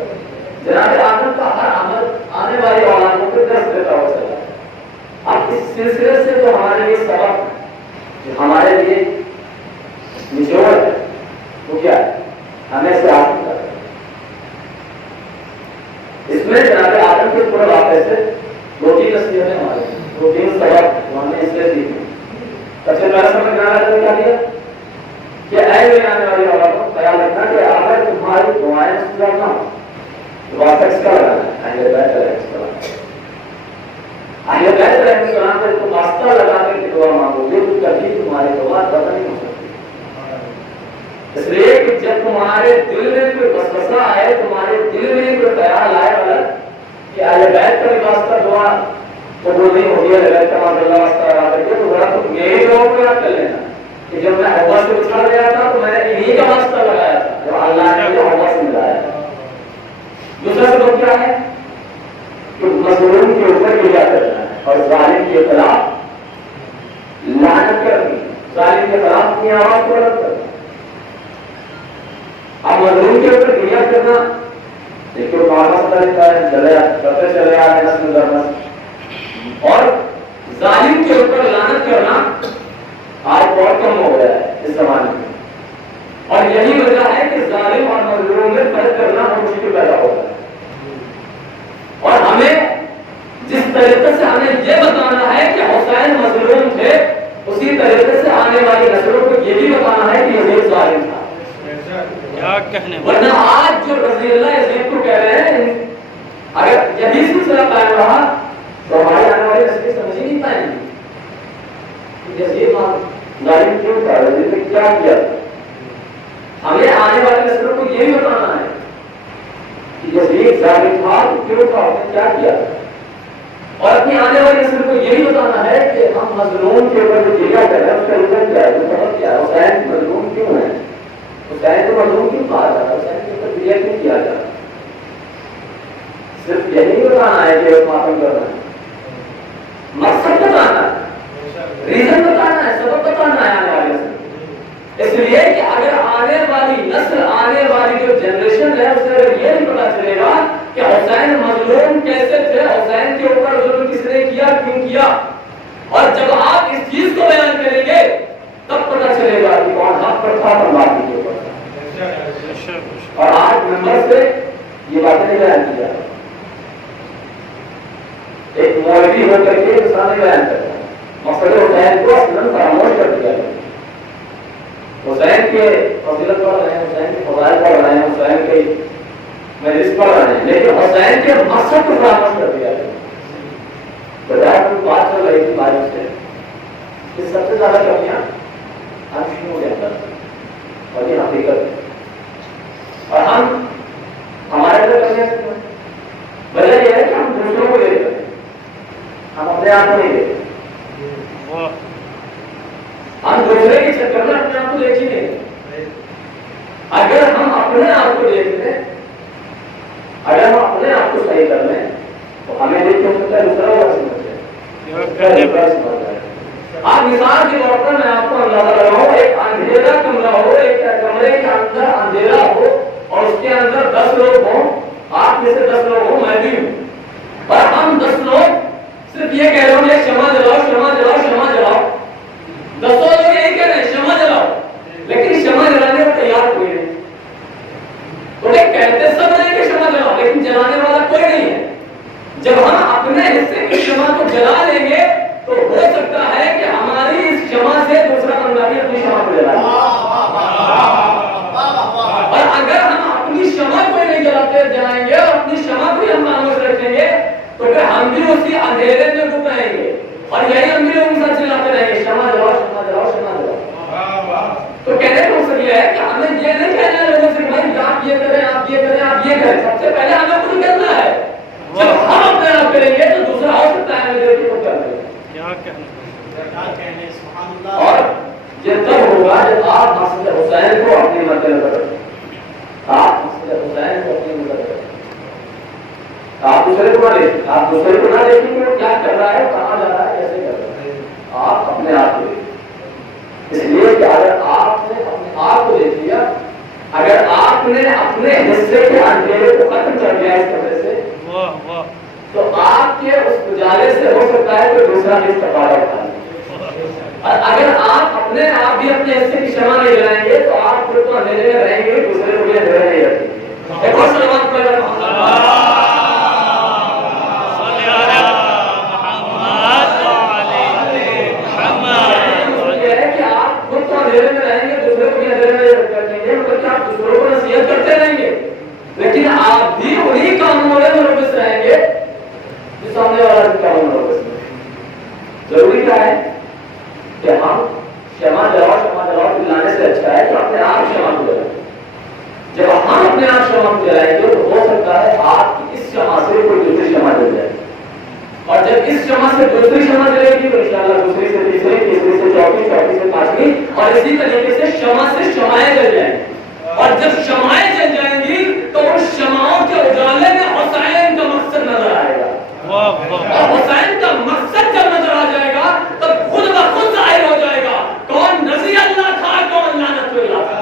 جناب آدم کا ہر عمل آنے والی اولادوں کو درس دیتا ہوا چلا ہے. اب اس سلسلے سے جو ہمارے لیے سبق، جو ہمارے لیے نچوڑ ہے، وہ کیا ہے؟ ہمیں سے آدم کر اس میں جناب آدم کے پورے واقعے سے 2-3 نصیحتیں ہمارے 2-3 سبق ہم نے اس سے سیکھے. سب سے پہلا سبق جناب آدم نے کیا دیا کہ اے میرے آنے والی اولادوں خیال رکھنا کہ اگر تمہاری دعائیں مستجاب نہ ہوں تو واسطہ کس کا لگانا ہے؟ اہل بیت علیہ السلام. اہل بیت علیہ السلام سے تم واسطہ لگا کر کے دعا مانگو گے تو کبھی تمہاری دعا قبول نہیں ہو سکتی. اس لیے کہ جب تمہارے دل میں کوئی وسوسہ آئے، تمہارے دل میں کوئی خیال آئے غلط کہ اہل بیت کا واسطہ دعا قبول نہیں ہوگی، اہل بیت کا اللہ واسطہ لگا کر کے، تو بڑا تم میری دعا کو یاد کر لینا کہ جب میں ہوا سے اچھل گیا تھا تو میں نے انہی کا واسطہ لگایا تھا جو اللہ نے جو ہوا سے ملایا تھا. دوسرا سبب کیا ہے کہ مظلوم کے اوپر گریا کرنا ہے اور ظالم کے خلاف لعنت کرنی، ظالم کے خلاف اپنی آواز کو بلند کرنا. اب مظلوم کے اوپر گریا کرنا ایک نارمل سا طریقہ ہے، کرتے چلے آ رہے ہیں نسل در نسل. اور ظالم کے اوپر لعنت کرنا آج بہت کم ہو گیا ہے اس زمانے میں، اور یہی وجہ ہے کہ ظالم اور مظلوم میں فرق کرنا ہم مشکل پیدا ہوتا ہے. اور ہمیں جس طریقے سے ہمیں یہ بتانا ہے کہ حسین مظلوم تھے، اسی طریقے سے آنے والی نسلوں کو یہ بھی بتانا ہے کہ یزید ظالم تھا. ورنہ آج جو رضی اللہ یزید کو کہہ رہے ہیں، اگر یہی سلسلہ قائم رہا تو ہمارے آنے والی نسلیں سمجھ ہی نہیں پائیں گی یزید ظالم کیوں تھا، یزید نے کیا کیا. ہمیں آنے والی نسلوں کو یہ بھی بتانا ہے کہ یزید ظالم تھا تو کیوں تھا، اس نے کیا کیا. اور اپنی آنے والی نسل کو یہ بھی بتانا ہے کہ ہم مظلوم کے اوپر جو گریا کر رہے ہیں اس کا ریزن کیا ہے، سبب کیا ہے. حسین مظلوم کیوں ہے، حسین کو مظلوم کیوں کہا جاتا ہے، حسین کے اوپر گریا کیوں کیا جاتا ہے. صرف یہی بتانا ہے کہ ماتم کرنا ہے، مقصد بتانا ہے، ریزن بتانا ہے، سبب بتانا ہے آنے والی نسل. اس لیے کہ اگر آنے والی نسل، آنے والی جو جنریشن ہے، اسے اگر یہ نہیں پتا چلے گا کہ حسین مظلوم کیسے تھے، حسین کے اوپر ظلم کس نے کیا، کیوں کیا، اور جب آپ اس چیز کو بیان کریں گے تب پتا چلے گا کہ کون حق پر تھا اور باقی کے اوپر تھا. اور آج نمبر سے یہ باتیں نہیں بیان کی جاتی. ایک مولوی ہو کر کے انسان بیان کرتا ہے، مقصد حسین کو اصلاً فراموش کر دیا گیا. حسین کے فضیلت پڑھ رہے ہیں، حسین کے فضائل پڑھ رہے ہیں، حسین کے مجلس پڑھ رہے ہیں، لیکن حسین کے مقصد کو فراموش کر دیا گیا. بجائے کوئی بات چل رہی تھی بارش سے کہ سب سے زیادہ کمیاں ہم شیعوں کے اندر، اور یہ حقیقت ہے. اور ہمارے اندر کمیاں کیوں ہیں؟ وجہ یہ ہے کہ ہم دوسروں کو دیکھ رہے ہیں، ہم اپنے آپ کو نہیں دیکھ رہے. ہم دوسرے کے چکر میں اپنے آپ کو دیکھ ہی نہیں. اگر ہم اپنے آپ کو دیکھ لیں، اگر ہم اپنے آپ کو صحیح کر لیں تو ہمیں دیکھ ہو سکتا ہے دوسرا ہوا سمجھے. آپ مثال کے طور پر میں آپ کو اندازہ لگاؤں، ایک اندھیرا کمرہ ہو، ایک کمرے کے اندر اندھیرا ہو اور اس کے اندر 10 لوگ ہوں، آپ میں سے 10 لوگ ہوں، میں بھی ہوں، اور ہم 10 لوگ صرف یہ کہہ رہے ہوں کہ شمع جلاؤ، شمع جلاؤ، شمع جلاؤ. 10 لوگ یہی کہہ رہے ہیں شمع جلاؤ، لیکن شمع جلانے کو تیار کوئی نہیں. تو کہتے سب ہیں کہ شمع جلاؤ، لیکن جلانے والا کوئی نہیں ہے. جب ہم اپنے حصے کی شمع کو جلا لیں گے تو ہو سکتا ہے کہ ہماری اس شمع سے دوسرا بندہ بھی اپنی شمع کو جلائے. اور اگر ہم اپنی شمع کو نہیں جلائیں گے اور اپنی شمع کو ہی ہم خاموش رکھیں گے تو پھر ہم بھی اسی اندھیرے میں ڈوب رہیں گے اور یہی ہم بھی لوگوں کے ساتھ چلاتے رہیں گے شمع جلاؤ، شمع جلاؤ، شمع جلاؤ. تو کہنے کا مقصد یہ ہے کہ ہمیں یہ نہیں کہنا ہے لوگوں سے بھائی آپ یہ کریں، آپ یہ کریں، آپ یہ کریں. سب سے پہلے ہمیں خود کرنا ہے. جب ہم اپنے آپ کریں گے تو دوسرا ہو سکتا ہے ہمیں دیکھ کے کیا کریں. اور یہ تب ہوگا جب آپ مسجد حسین کو اپنے مد نظر رکھیں. آپ مسجد حسین کو اپنے مد نظر رکھیں. آپ دوسرے کو نہ دیکھیں، آپ دوسرے کو نہ دیکھیں کہ وہ کیا کر رہا ہے، کہاں جا رہا ہے، کیسے کر رہا ہے. آپ بھی اس کا فائدہ اٹھائیں گے. اور اگر آپ اپنے آپ بھی اپنے حصے کی شمع نہیں جلائیں گے تو آپ خود تو اندھیرے میں رہیں گے, دوسرے کو بھی اندھیرے نہیں رکھیں گے. ایک اور سلمان پڑھ کرتے رہیں گے, لیکن آپ بھی انہی کاموں میں ملوث رہیں گے جو سامنے والا بھی کاموں میں ملوث ہے. ضروری کیا ہے کہ ہم شمع جلاؤ پلانے سے اچھا ہے کہ اپنے آپ شمع کو جلائیں. جب ہم اپنے آپ شمع کو جلائیں گے تو ہو سکتا ہے آپ کی اس شمع سے کوئی دوسری شمع جل جائے, اور جب اس شمع سے دوسری شمع جلے گی تو انشاءاللہ دوسری سے تیسری, تیسری سے چوتھی, چوتھی سے پانچویں, اور اسی طریقے سے شمع سے شمعیں جل جائیں گی. اور جب شمعیں جل جائیں گی تو ان شمعوں کے اجالے میں حسین کا مقصد نظر آئے گا, اور حسین کا مقصد جب نظر آ جائے گا تب خود بخود ظاہر ہو جائے گا کون رضی اللہ تھا, کون لعنت اللہ تھا.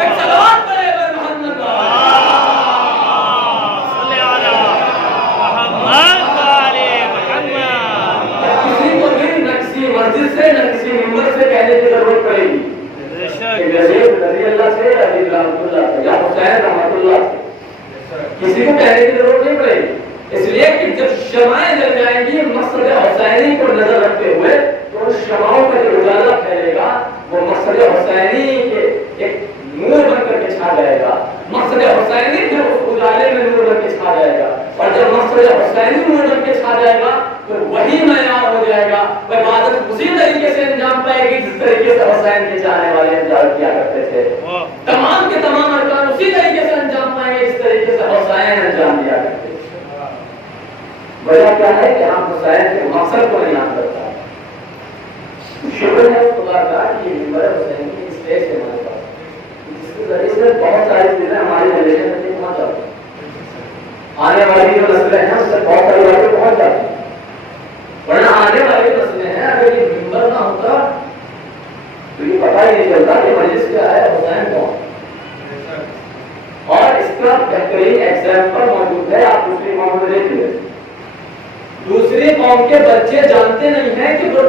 ایک صلوات پڑھے اے محمد صلی علی محمد علی محمد. کسی کو بھی نہ کسی مسجد سے نہ کسی ممبر سے کہنے کی ضرورت پڑے گی رضی اللہ سے, رضی رحمت اللہ سے, یا حسین رحمت اللہ سے, کسی کو کہنے کی ضرورت نہیں پڑے گی. اس لیے کہ جب شمعیں جل جائیں گی مقصد حسینی کو نظر رکھتے ہوئے تو ان شمعوں کا جو اجالا پھیلے گا وہ مقصد حسینی کے ایک نور بن کر کے چھا جائے گا. مقصد حسینی جو اس اجالے میں نور بن کے چھا جائے گا, اور جب مقصد حسینی نور بن کے چھا جائے گا تو وہی معیار ہو جائے گا. وہ عبادت اسی طریقے سے انجام پائے گی جس طریقے سے حسین کے چاہنے والے انجام کیا کرتے تھے. تمام کے تمام ارکان اسی طریقے سے انجام پائیں گے جس طریقے سے حسین انجام دیا کرتے تھے. وجہ کیا ہے کہ ہم حسین کے مقصد کو نہیں یاد کرتا. شکر ہے خدا کا کہ یہ ممبر حسین کی اسٹیج ہے ہمارے پاس, جس کے ذریعے سے بہت ساری چیزیں ہماری جنریشن تک پہنچ جاتی ہیں. آنے والی جو نسلیں ہیں اس سے بہت ساری باتیں پہنچ جاتی ہیں, ورنہ آنے والی نسلیں ہیں اگر یہ ممبر نہ ہوتا تو یہ پتہ ہی نہیں چلتا کہ مجلس کیا ہے, حسین کون. اور اس کا بہترین ایگزامپل موجود ہے, آپ دوسری قوم میں دیکھیے. دوسری قوم کے بچے جانتے نہیں ہیں کہ وہ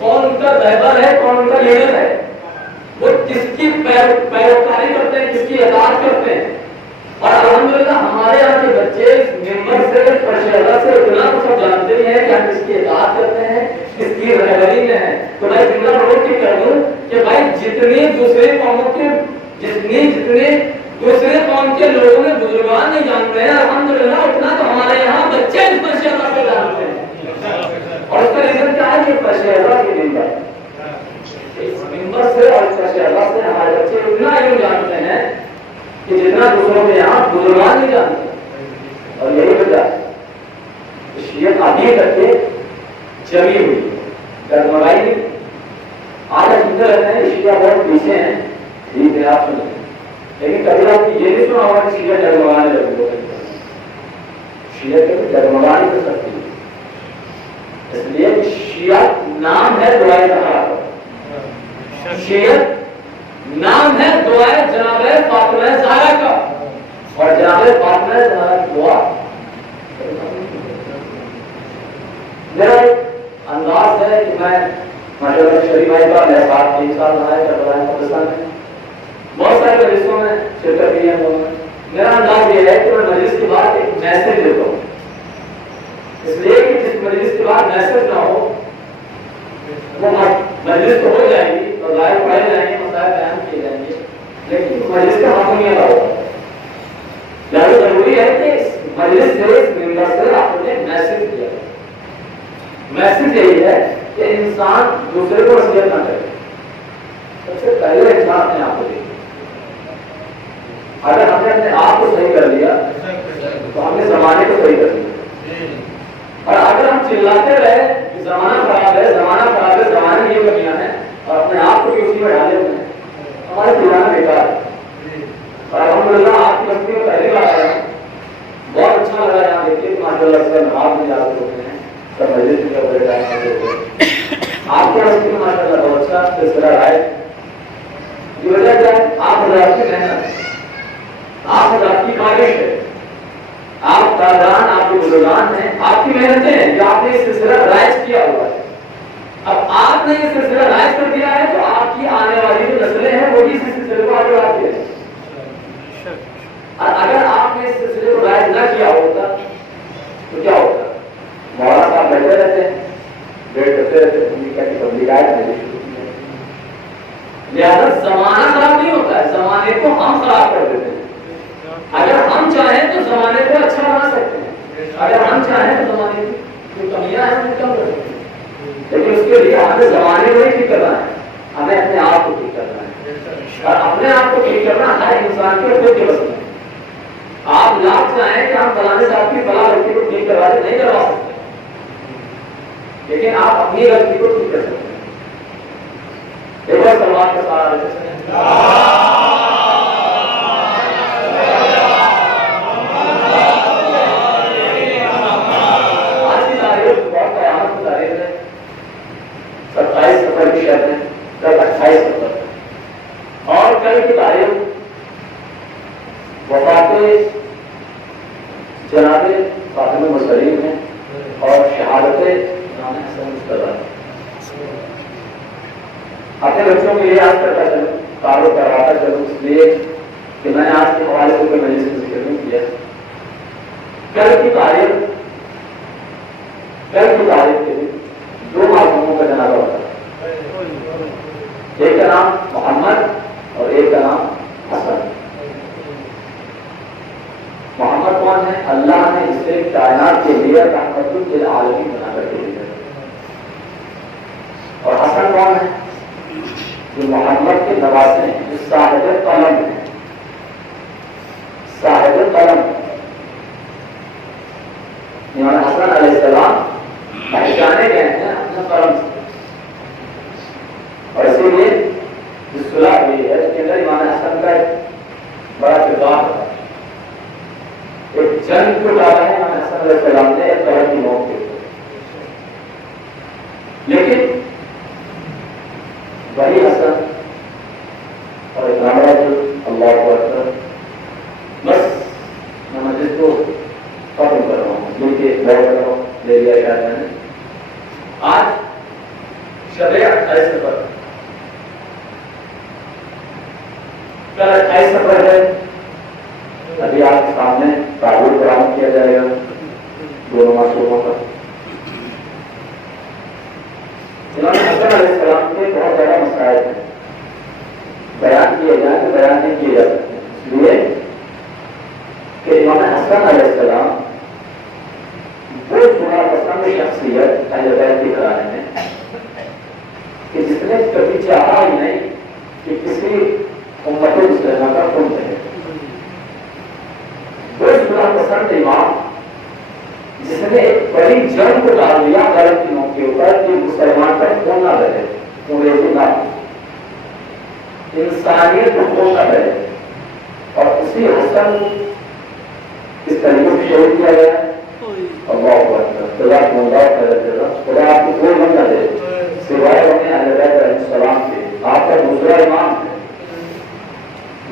کون ان کا رہبر ہے, کون ان کا لیڈر ہے, وہ کس کی پیروکاری کرتے ہیں, کس کی اطاعت کرتے ہیں. اور الحمدللہ ہمارے یہاں کے بچے ممبر سے پرشیدہ سے اتنا تو سب جانتے ہی ہیں کہ ہم کس کی اطاعت کرتے ہیں, کس کی رہبری میں ہیں. تو میں جملہ روک کے کہہ دوں کہ بھائی جتنی دوسری قوموں کے جتنے دوسرے قوم کے لوگوں میں بزرگان نہیں جانتے ہیں, الحمدللہ اتنا تو ہمارے یہاں بچے اس پرشیدہ سے جانتے ہیں. اور اس کا ریزن کیا ہے کہ پرشیدہ کی دن ہے, اس ممبر سے اور پرشیدہ سے ہمارے بچے اتنا علم جانتے ہیں کہ جتنا دوسروں کے یہاں بزرگان نہیں جانتے. اور یہی وجہ ہے شیعت ابھی تک کے جمی ہوئی, ڈگمگائی نہیں. آج ہم سنتے رہتے ہیں شیعہ بہت پیچھے ہیں, ٹھیک ہے آپ سنیں, لیکن کبھی آپ یہ نہیں سنا ہوگا کہ شیعہ ڈگمگانے لگے. شیعہ کبھی ڈگمگا نہیں کر سکتی, اس لیے شیعہ نام ہے دعائے طہارت. شیعت نام ہے دعائے جناب فاطمہ زہرا کا, اور جناب فاطمہ زہرا کی دعا میرا انداز ہے کہ میں ماشاءاللہ شریف بھائی کا میرے ساتھ 3 سال رہا ہے کربلا پاکستان میں, بہت سارے مجلسوں میں شرکت کی ہے. میرا انداز یہ ہے کہ میں مجلس کے بعد ایک میسج دیتا ہوں, اس لیے کہ جس مجلس کے بعد میسج نہ ہو وہ مجلس تو ہو جائے گی اور لائیو پڑھے جائیں گے, مسائل بیان کیے جائیں گے, لیکن مجلس کا حکم یہ ہوگا. لہٰذا ضروری ہے کہ مجلس سے ممبر سے آپ نے میسج دیا. میسج یہی ہے کہ انسان دوسرے کو نصیحت نہ کرے, سب سے پہلے انسان اپنے آپ کو دیکھے. اگر ہم نے اپنے آپ کو صحیح کر لیا تو ہم نے زمانے کو صحیح کر لیا. اور اگر ہم چلاتے رہے کہ زمانہ خراب ہے, زمانہ خراب ہے, زمانے یہ کمیاں ہیں, اور اپنے آپ کو بھی اسی میں ڈالے ہوئے ہیں, ہمارے چلانا بیکار ہے. اور الحمدللہ آپ کی بستی میں پہلی بار آیا ہوں, بہت اچھا لگا یہاں دیکھ کے. ماشاءاللہ اس کا نماز میں جاتے ہوتے ہیں, سب مجلس میں بڑے ٹائم ہوتے ہیں. آپ کی بستی میں ماشاءاللہ بہت اچھا سلسلہ رہا ہے. یہ وجہ کیا ہے؟ آپ حضرات کی محنت, آپ حضرات کی کاوش ہے, آپ دادان, آپ کے بزرگان ہیں, آپ کی محنتیں ہیں جو آپ نے اس سلسلہ رائج کیا. آپ نے یہ سلسلہ رائج کر دیا ہے تو آپ کی آنے والی جو نسلیں ہیں وہ بھی اس سلسلے کو آگے بڑھاتی ہیں. اور اگر آپ نے اس سلسلے کو رائج نہ کیا ہوتا تو کیا ہوتا؟ مولانا صاحب بیٹھے رہتے ہیں، ویٹ کرتے رہتے ہیں، تبلیغات نہیں شروع کی ہے. لہٰذا زمانہ خراب نہیں ہوتا ہے، زمانے کو ہم خراب کر دیتے ہیں. اگر ہم چاہیں تو زمانے کو اچھا بنا سکتے ہیں، اگر ہم چاہیں تو زمانے کی جو کمیاں ہیں انہیں کم کر سکتے ہیں. لیکن اس کے لیے ہمیں زمانے کو نہیں ٹھیک کرنا ہے، ہمیں اپنے آپ کو ٹھیک کرنا ہے. اور اپنے آپ کو ٹھیک کرنا ہر انسان کے خود کے بس میں. آپ لاکھ چاہیں کہ ہم فلانے صاحب کی فلاں غلطی کو ٹھیک کروا دیں، نہیں کروا سکتے، لیکن آپ اپنی غلطی کو ٹھیک کر سکتے ہیں. ایک اور سلوات کا سہارا لے سکتے ہیں. آج کی تاریخ بہت قیامت کی تاریخ ہے. 27 ستمبر کی شرط ہے، کل 28 ستمبر اور کل کی تاریخ وفات جناب فاطمہ مسلم ہے اور شہادت امام حسن مصطفیٰ. اپنے بچوں کے لیے آج کرتا چلوں، تعارف کرواتا چلوں، اس لیے کہ میں نے آج کے حوالے سے کوئی مجلس میں ذکر نہیں کیا. کل کی تاریخ کے لیے 2 معصوموں کا جنازہ ہوتا ہے. ایک کا نام محمد اور ایک کا نام حسن. محمد کون ہے؟ اللہ نے اسے کائنات کے لیے رحمت للعالمین بنا کر کے دیا. اور حسن کون ہے؟ جو محمد کے نواسے ہیں، جو صاحب قلم ہے. صاحب قلم امام حسن علیہ السلام پہچانے گئے ہیں اپنے قلم سے. اور اسی لیے جو صلح ہوئی ہے اس کے اندر امام حسن کا ایک بڑا کردار ہے. ایک جنگ کو ڈالا ہے امام حسن علیہ السلام نے ایک طرح کی موت کے اوپر. لیکن وہی حسن اور ایک نام اللہ کو اکبر. بس میں مجلس کو ختم کر رہا ہوں، کیونکہ بہت بڑا لے لیا گیا میں نے. آج شب 28 ستمبر، کل 28 ستمبر ہے. ابھی آپ کے سامنے تعبیر برآمد کیا جائے گا دونوں معصوموں کا. امام حسن علیہ السلام کے بہت زیادہ مسائل ہیں، بیان کیے جائیں تو بیان نہیں کیے جا سکتے. اس لیے کہ امام حسن علیہ السلام وہ سنا پسند شخصیت اہل بیت کے گھرانے میں کہ جس نے کبھی چاہا ہی نہیں کہ کسی امت مسلمہ کا خون بہے. وہ سنا پسند امام جس نے ایک بڑی جنگ کو ڈال دیا غلط دنوں کے اوپر کہ مسلمان کا خون نہ بہے، انگریزی نہ انسانیت کو خون نہ بہے. اور اسی حسن اس طریقے سے شہید کیا گیا. اللہ جزاکم اللہ خیر الجزا. خدا آپ کو کوئی بندہ دے سوائے اپنے اہل بیت علیہ السلام کے. آپ کا دوسرا امام ہے،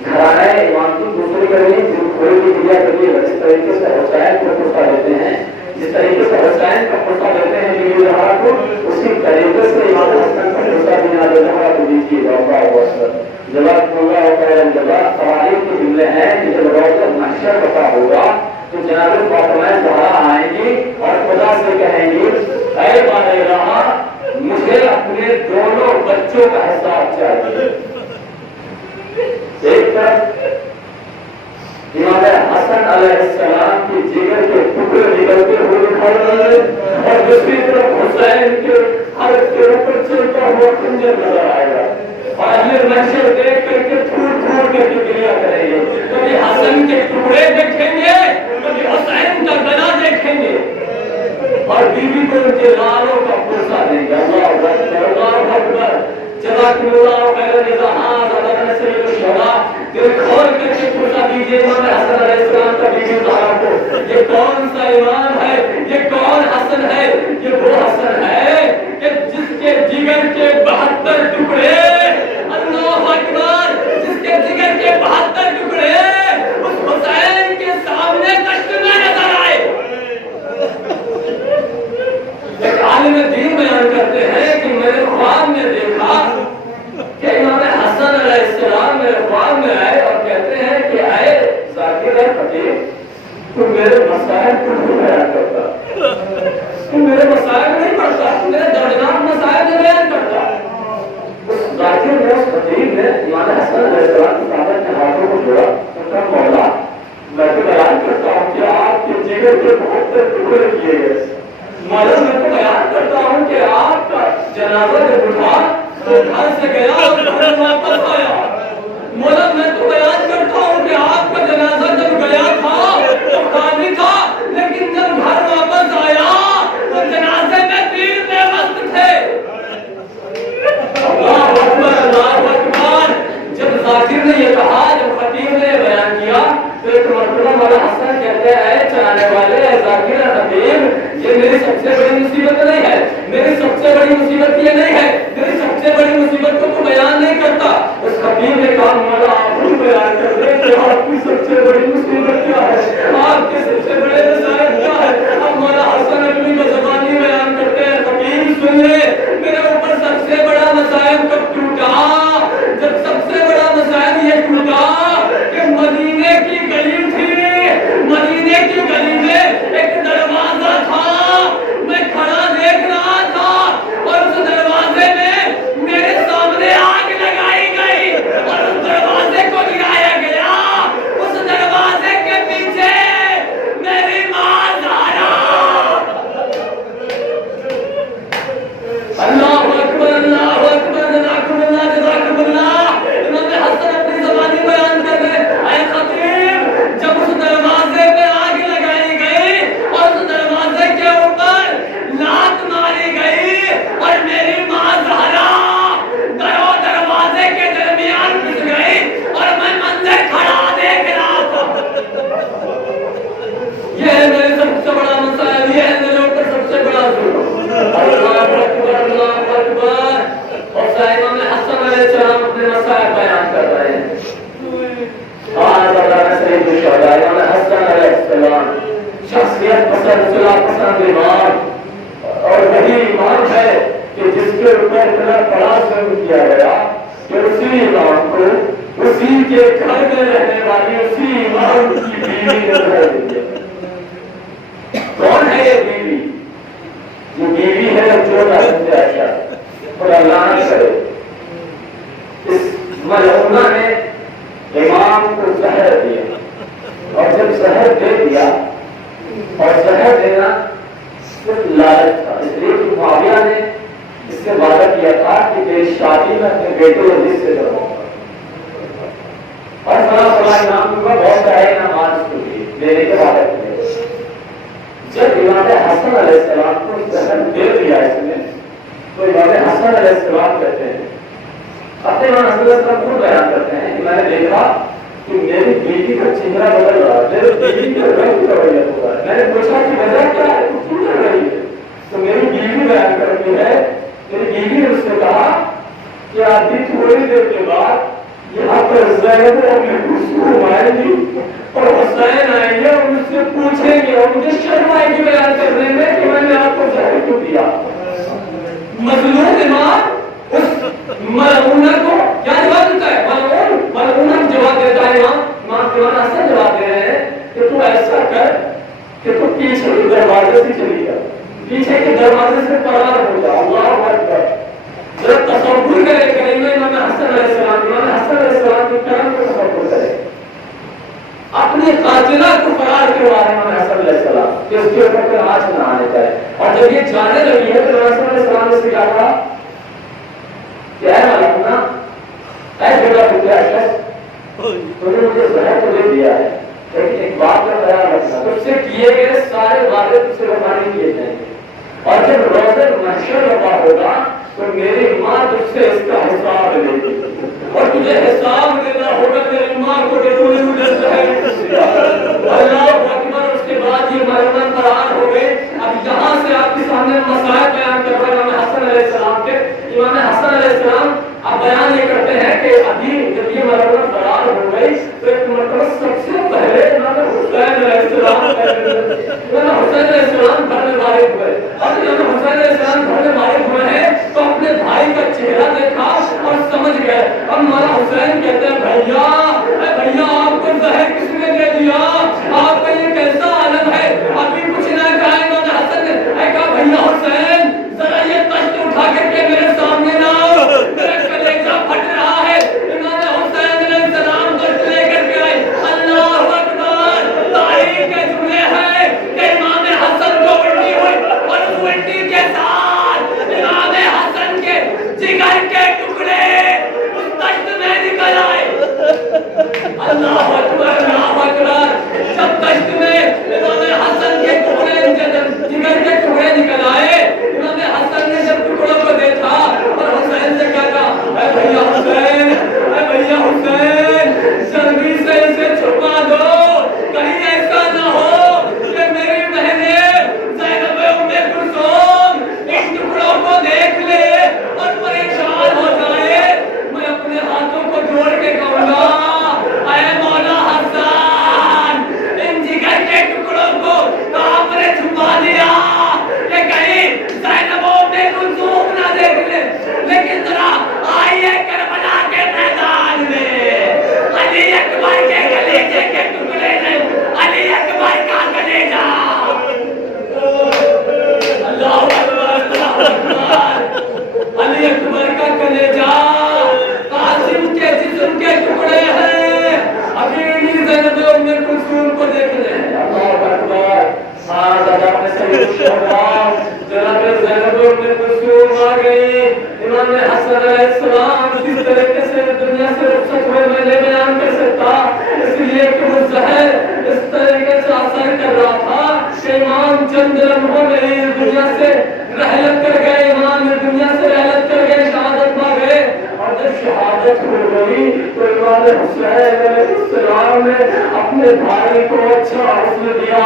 گھرانہ امام کی دوسری کبھی تھوڑی بھی دیا کبھی. جس طریقے سے حسین کو پرسہ دیتے ہیں، جس طریقے سے حسین کا پرسہ دیتے ہیں میری رہا کو، اسی طریقے سے امام حسن کا پرسہ دینا رہا کو دیجیے گا. اللہ اکبر. جزاکم اللہ خیر الجزا. تاریخ کے جملے ہیں کہ جب روز محشر بتا ہوگا تو جناب فاطمہ زہرا آئیں گی اور خدا سے کہیں گی اے بارگاہ مجھے اپنے دونوں بچوں کا حساب چاہیے. ایک طرف امام حسن علیہ السلام کی جگر کے ٹکڑے نکلتے ہوئے دکھائی دے رہے اور دوسری طرف حسین کے ہر کے اوپر چلتا ہوا خنجر نظر آئے گا. اور اہل محشر دیکھ کر کے پھول پھول کے شکریہ کریں گے. کبھی حسن کے ٹکڑے دیکھیں گے، کبھی حسین کا گلا دیکھیں گے اور بیوی کو ان کے لالوں کا پرسہ دیں گے. اللہ اکبر. اللہ اکبر. جزاکم اللہ خیر الجزا. دل کھول کر کے پرسہ دیجیے امام حسن علیہ السلام کا بیوی زہرا کو. یہ کون سا امام ہے؟ یہ کون حسن ہے؟ یہ وہ حسن ہے کہ جس کے جگر کے 72 ٹکڑے، اللہ اکبر، جس کے جگر کے 72 ٹکڑے اس حسین کے سامنے کشت میں نظر آئے. ایک عالم دین بیان کرتے ہیں کہ میرے خواب میں دیکھا کہ امام حسن علیہ السلام میرے خواب میں آئے اور کہتے ہیں کہ آئے ذاکر خطیب تو میرے مسائل کو نہیں بیان کرتا، تو میرے مسائل نہیں پڑھتا، میرے دردناک مسائل نہیں بیان کرتا۔ اس ذاکر نے اس خطیب نے امام حسن علیہ السلام کی صحابت کے ہاتھوں کو جوڑا، ان کا مولا میں تو بیان کرتا ہوں کہ آپ کے جگر کے بہت سے ٹکڑے کیے گئے، مولا میں تو بیان کرتا ہوں کہ آپ کا جنازہ جب اٹھا تو گھر سے گیا اور گھر واپس آیا، مولا میں تو بیان کرتا ہوں کہ آپ کا جنازہ جب گیا تھا تو خالی تھا، لیکن جب گھر واپس آیا تو جنازے میں 3 بے وقت تھے۔ اللہ اکبر اللہ اکبر۔ جب ذاکر نے یہ کہا، جب خطیب نے یہ بیان کیا تو ایک مرتبہ مولا حسن کہتے ہیں چلانے والے ذاکر خطیب یہ میری سب سے بڑی مصیبت نہیں ہے، میری سب سے بڑی مصیبت یہ نہیں ہے، میری سب سے بڑی مصیبت کو تو بیان نہیں کرتا۔ اس خطیب نے کہا مولا آپ ہی بیان کر دیں کہ آپ کی سب سے بڑی مصیبت کیا ہے، آپ کے سب سے بڑے مسائل کیا ہے۔ اب مولا حسن اپنی بزبانی بیان کرتے ہیں، خطیب سن لے میرے اوپر سب سے بڑا مسائل کب ٹوٹا، جب سب سے بڑا مسائل یہ ٹوٹا کہ مدینے کی گلی تھی، مدینے کی گلی میں ایک دروازہ تھا، میں کھڑا دیکھ رہا تھا اور اس دروازے میں میرے سامنے آگ لگائی گئی اور اس دروازے کو گرایا گیا، اس دروازے کے پیچھے میری ماں زہرا۔ اللہ اکبر اللہ اکبر، جزاکم اللہ جزاکم اللہ۔ امام حسن اپنی زبانی بیان کر رہے اے خطیب، جب اس دروازے پہ آگ لگائی گئی اور اس دروازے کے اوپر لات ماری گئی اور میری ماں زہرا در و دروازے کے درمیان گھس گئی اور میں منظر کھڑا دیکھ رہا تھا۔ یہ ہے میرے سب سے بڑا مسائل، یہ ہے میرے اوپر سب سے بڑا ظلم۔ اللہ اکبر اللہ اکبر۔ اور امام حسن علیہ السلام اپنے مسائل بیان کر رہے ہیں۔ آج اللہ نے سید الشہداء امام حسن علیہ السلام شخصیت پسند، صلاح پسند امام، اور وہی امام ہے کہ جس کے اوپر اتنا بڑا ظلم کیا گیا کہ اسی امام کو اسی کے گھر میں رہنے والی اسی امام کی بیوی نے رہ دی۔ کون ہے یہ بیوی؟ جو بیوی ہے جو حضرت عائشہ اور اللہ نے کرے اس ملعونہ نے امام کو زہر دیا، اور جب زہر دے دیا، اور زہر دینا صرف لالچ تھا، اس لیے کہ معاویہ نے اس سے وعدہ کیا تھا کہ تیری شادی میں اپنے بیٹے یزید سے کرواؤں گا، اور فلاں انعام دوں گا، بہت سارے انعامات اس کو دیے، دینے کے وعدہ کیے۔ جب امام حسن علیہ السلام کو زہر دے دیا اس نے، تو امام حسن علیہ السلام کہتے ہیں، اپنے امام حسن علیہ السلام کو بیان کرتے ہیں کہ میں نے دیکھا کہ میری بیوی کا چہرہ بدل رہا ہے، میری بیوی کا رنگ تغیر ہو رہا ہے۔ میں نے پوچھا کہ وجہ کیا ہے، تو کیوں لڑ رہی ہے؟ تو میری بیوی بیان کرتی ہے، میری بیوی نے اس سے کہا کہ ابھی تھوڑی دیر کے بعد یہاں پر زینب اپنے خسرو آئیں گی اور حسین آئیں گے اور مجھ سے پوچھیں گے اور مجھے شرم آئے گی بیان کرنے میں کہ میں نے آپ کو زہر کیوں دیا۔ مظلوم امام اس ملعونہ کو کیا جواب دیتا ہے؟ ملعونہ جواب دیتا ہے امام حسن جواب دے رہے ہیں کہ تو ایسا کر کہ تو پیچھے کے دروازے سے چلی جا، پیچھے کے دروازے سے فرار ہو جا۔ اللہ اکبر۔ ذرا تصور کرے کریم امام حسن علیہ السلام، امام حسن علیہ السلام کی کرم کو تصور کرے، اپنی قاتلہ کو فرار کروا رہے ہیں امام حسن علیہ السلام کہ اس کے اوپر کوئی آنچ نہ آنے پائے۔ اور جب یہ جانے لگی ہے تو امام حسن علیہ السلام نے سے کہا تھا کہ اے ملعونہ، اے بیٹا بھتیا شخص، تو نے مجھے زہر تو دے دیا ہے، لیکن ایک بات کا خیال رکھنا، تجھ سے کیے گئے سارے وعدے تجھ سے وفا نہیں کیے جائیں گے، اور جب روز محشر وفا ہوگا تو میری ماں تجھ سے اس کا حساب لے گی، اور تجھے حساب دینا ہوگا تیری ماں کو کہ تو نے مجھے زہر دیا۔ اللہ اکبر۔ اس کے بعد یہ ملعون فرار ہو گئے۔ اب یہاں سے آپ کے سامنے مسائل بیان کر رہے ہیں امام حسن علیہ السلام کے۔ امام حسن علیہ السلام اب بیان یہ کرتے ہیں کہ ابھی جب یہ ملعون فرار ہو گئی تو ایک مرتبہ سب سے پہلے امام حسین علیہ السلام گھر میں وارد ہوئے، اور جب حسین علیہ السلام گھر میں وارد ہوئے ہیں تو اپنے گئے. اب مولا حسین کہتے ہیں بھیا بھیا آپ کو زہر کس نے دے دیا؟ آپ کا یہ کیسا عالم ہے؟ ابھی کچھ نہ کہا امام حسن نے کہا بھیا حسین ذرا یہ تشت اٹھا کر کے میرے سامنے لاؤ، میرا کلیجہ پھٹ رہا ہے. امام حسین علیہ السلام تشت لے کر کے آئے. اللہ اکبر. تاریخ کے جملے ہیں کہ امام حسن کو الٹی ہوئی اور اس الٹی کے ساتھ امام حسن کے جگر کے ٹکڑے اس تشت میں نکل آئے. اللہ اکبر اللہ اکبر. جب تشت میں امام حسن کے ٹکڑے جگر کے ٹکڑے نکل آئے، امام حسن نے جب ٹکڑوں کو دیکھا اور حسین سے کہا اے بھیا حسین اے بھیا حسین جلدی سے اسے چھپا دو، کہیں ایسا نہ ہو کہ میری بہنیں زینب ام کلثوم ان ٹکڑوں کو دیکھ لے اور پریشان ہو جائے. میں اپنے ہاتھوں کو جوڑ کے کہوں گا اے مولا حسن ان جگر کے ٹکڑوں کو آپ نے چھپا دیا کہ کہیں زینب ام کلثوم نہ دیکھ لے. لیکن ذرا آئیے کربلا کے میدان میں علی اکبر کے کلیجے کے ٹکڑے نے علی اکبر کا کلیجہ. اللہ اکبر اللہ اکبر. علی اکبر کا کلیجہ قاسم کے جسم کے ٹکڑے ہیں. ابھی زینب ام کلثوم کو دیکھ لیں. اللہ اکبر. جناب زینب ام کلثوم آ گئی. امام حسن علیہ السلام کس طریقے سے دنیا سے رخصت ہوئے میں نہیں بیان کر سکتا، اس لیے کہ وہ زہر اس طریقے سے اثر کر رہا تھا کہ امام چند لمحوں میں ہی دنیا سے رحلت کر گئے. امام دنیا سے رحلت کر گئے، شہادت پا گئے. اور جب شہادت ہو گئی تو امام حسین علیہ السلام نے اپنے بھائی کو اچھا حسن دیا،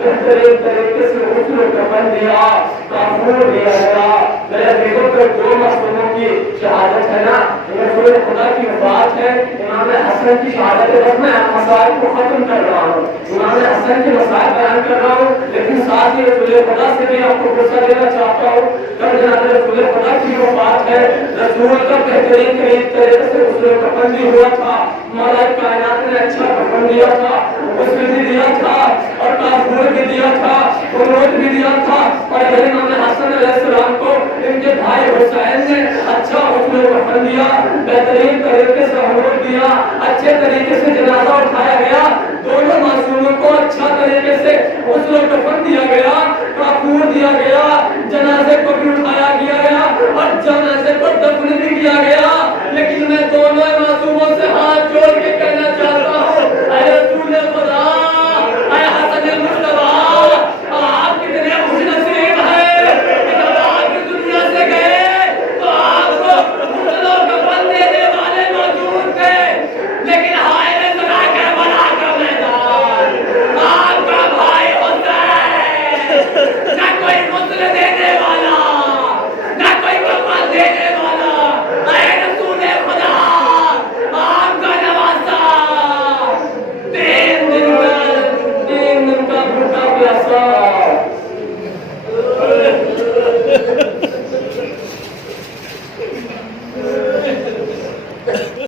بہترین طریقے سے غسل و کفن دیا، کافور دیا گیا. میرے بیٹوں پر دو معصوموں کی شہادت ہے نا، رسول خدا کی وفات ہے. امام حسن کی شہادت ہے. بس میں مسائل کو ختم کر رہا ہوں، امام حسن کے مسائل بیان کر رہا ہوں، لیکن ساتھ ہی رسول خدا سے بھی آپ کو غصہ دینا چاہتا ہوں. کل جناب رسول خدا کی وفات ہے. رسول کا بہترین طریقے سے غسل و کفن بھی ہوا تھا. مولا کائنات نے اچھا کفن دیا تھا، غسل بھی دیا تھا اور کافور بھی دیا تھا، قنوت بھی دیا تھا. اور امام حسن علیہ السلام کو ان کے بھائی حسین نے اچھا غسل و کفن دیا، بہترین طریقے سے قنوت دیا، اچھے طریقے سے جنازہ اٹھایا گیا. دونوں معصوموں کو اچھا طریقے سے غسل و کفن دیا گیا، کافور دیا گیا، جنازے کو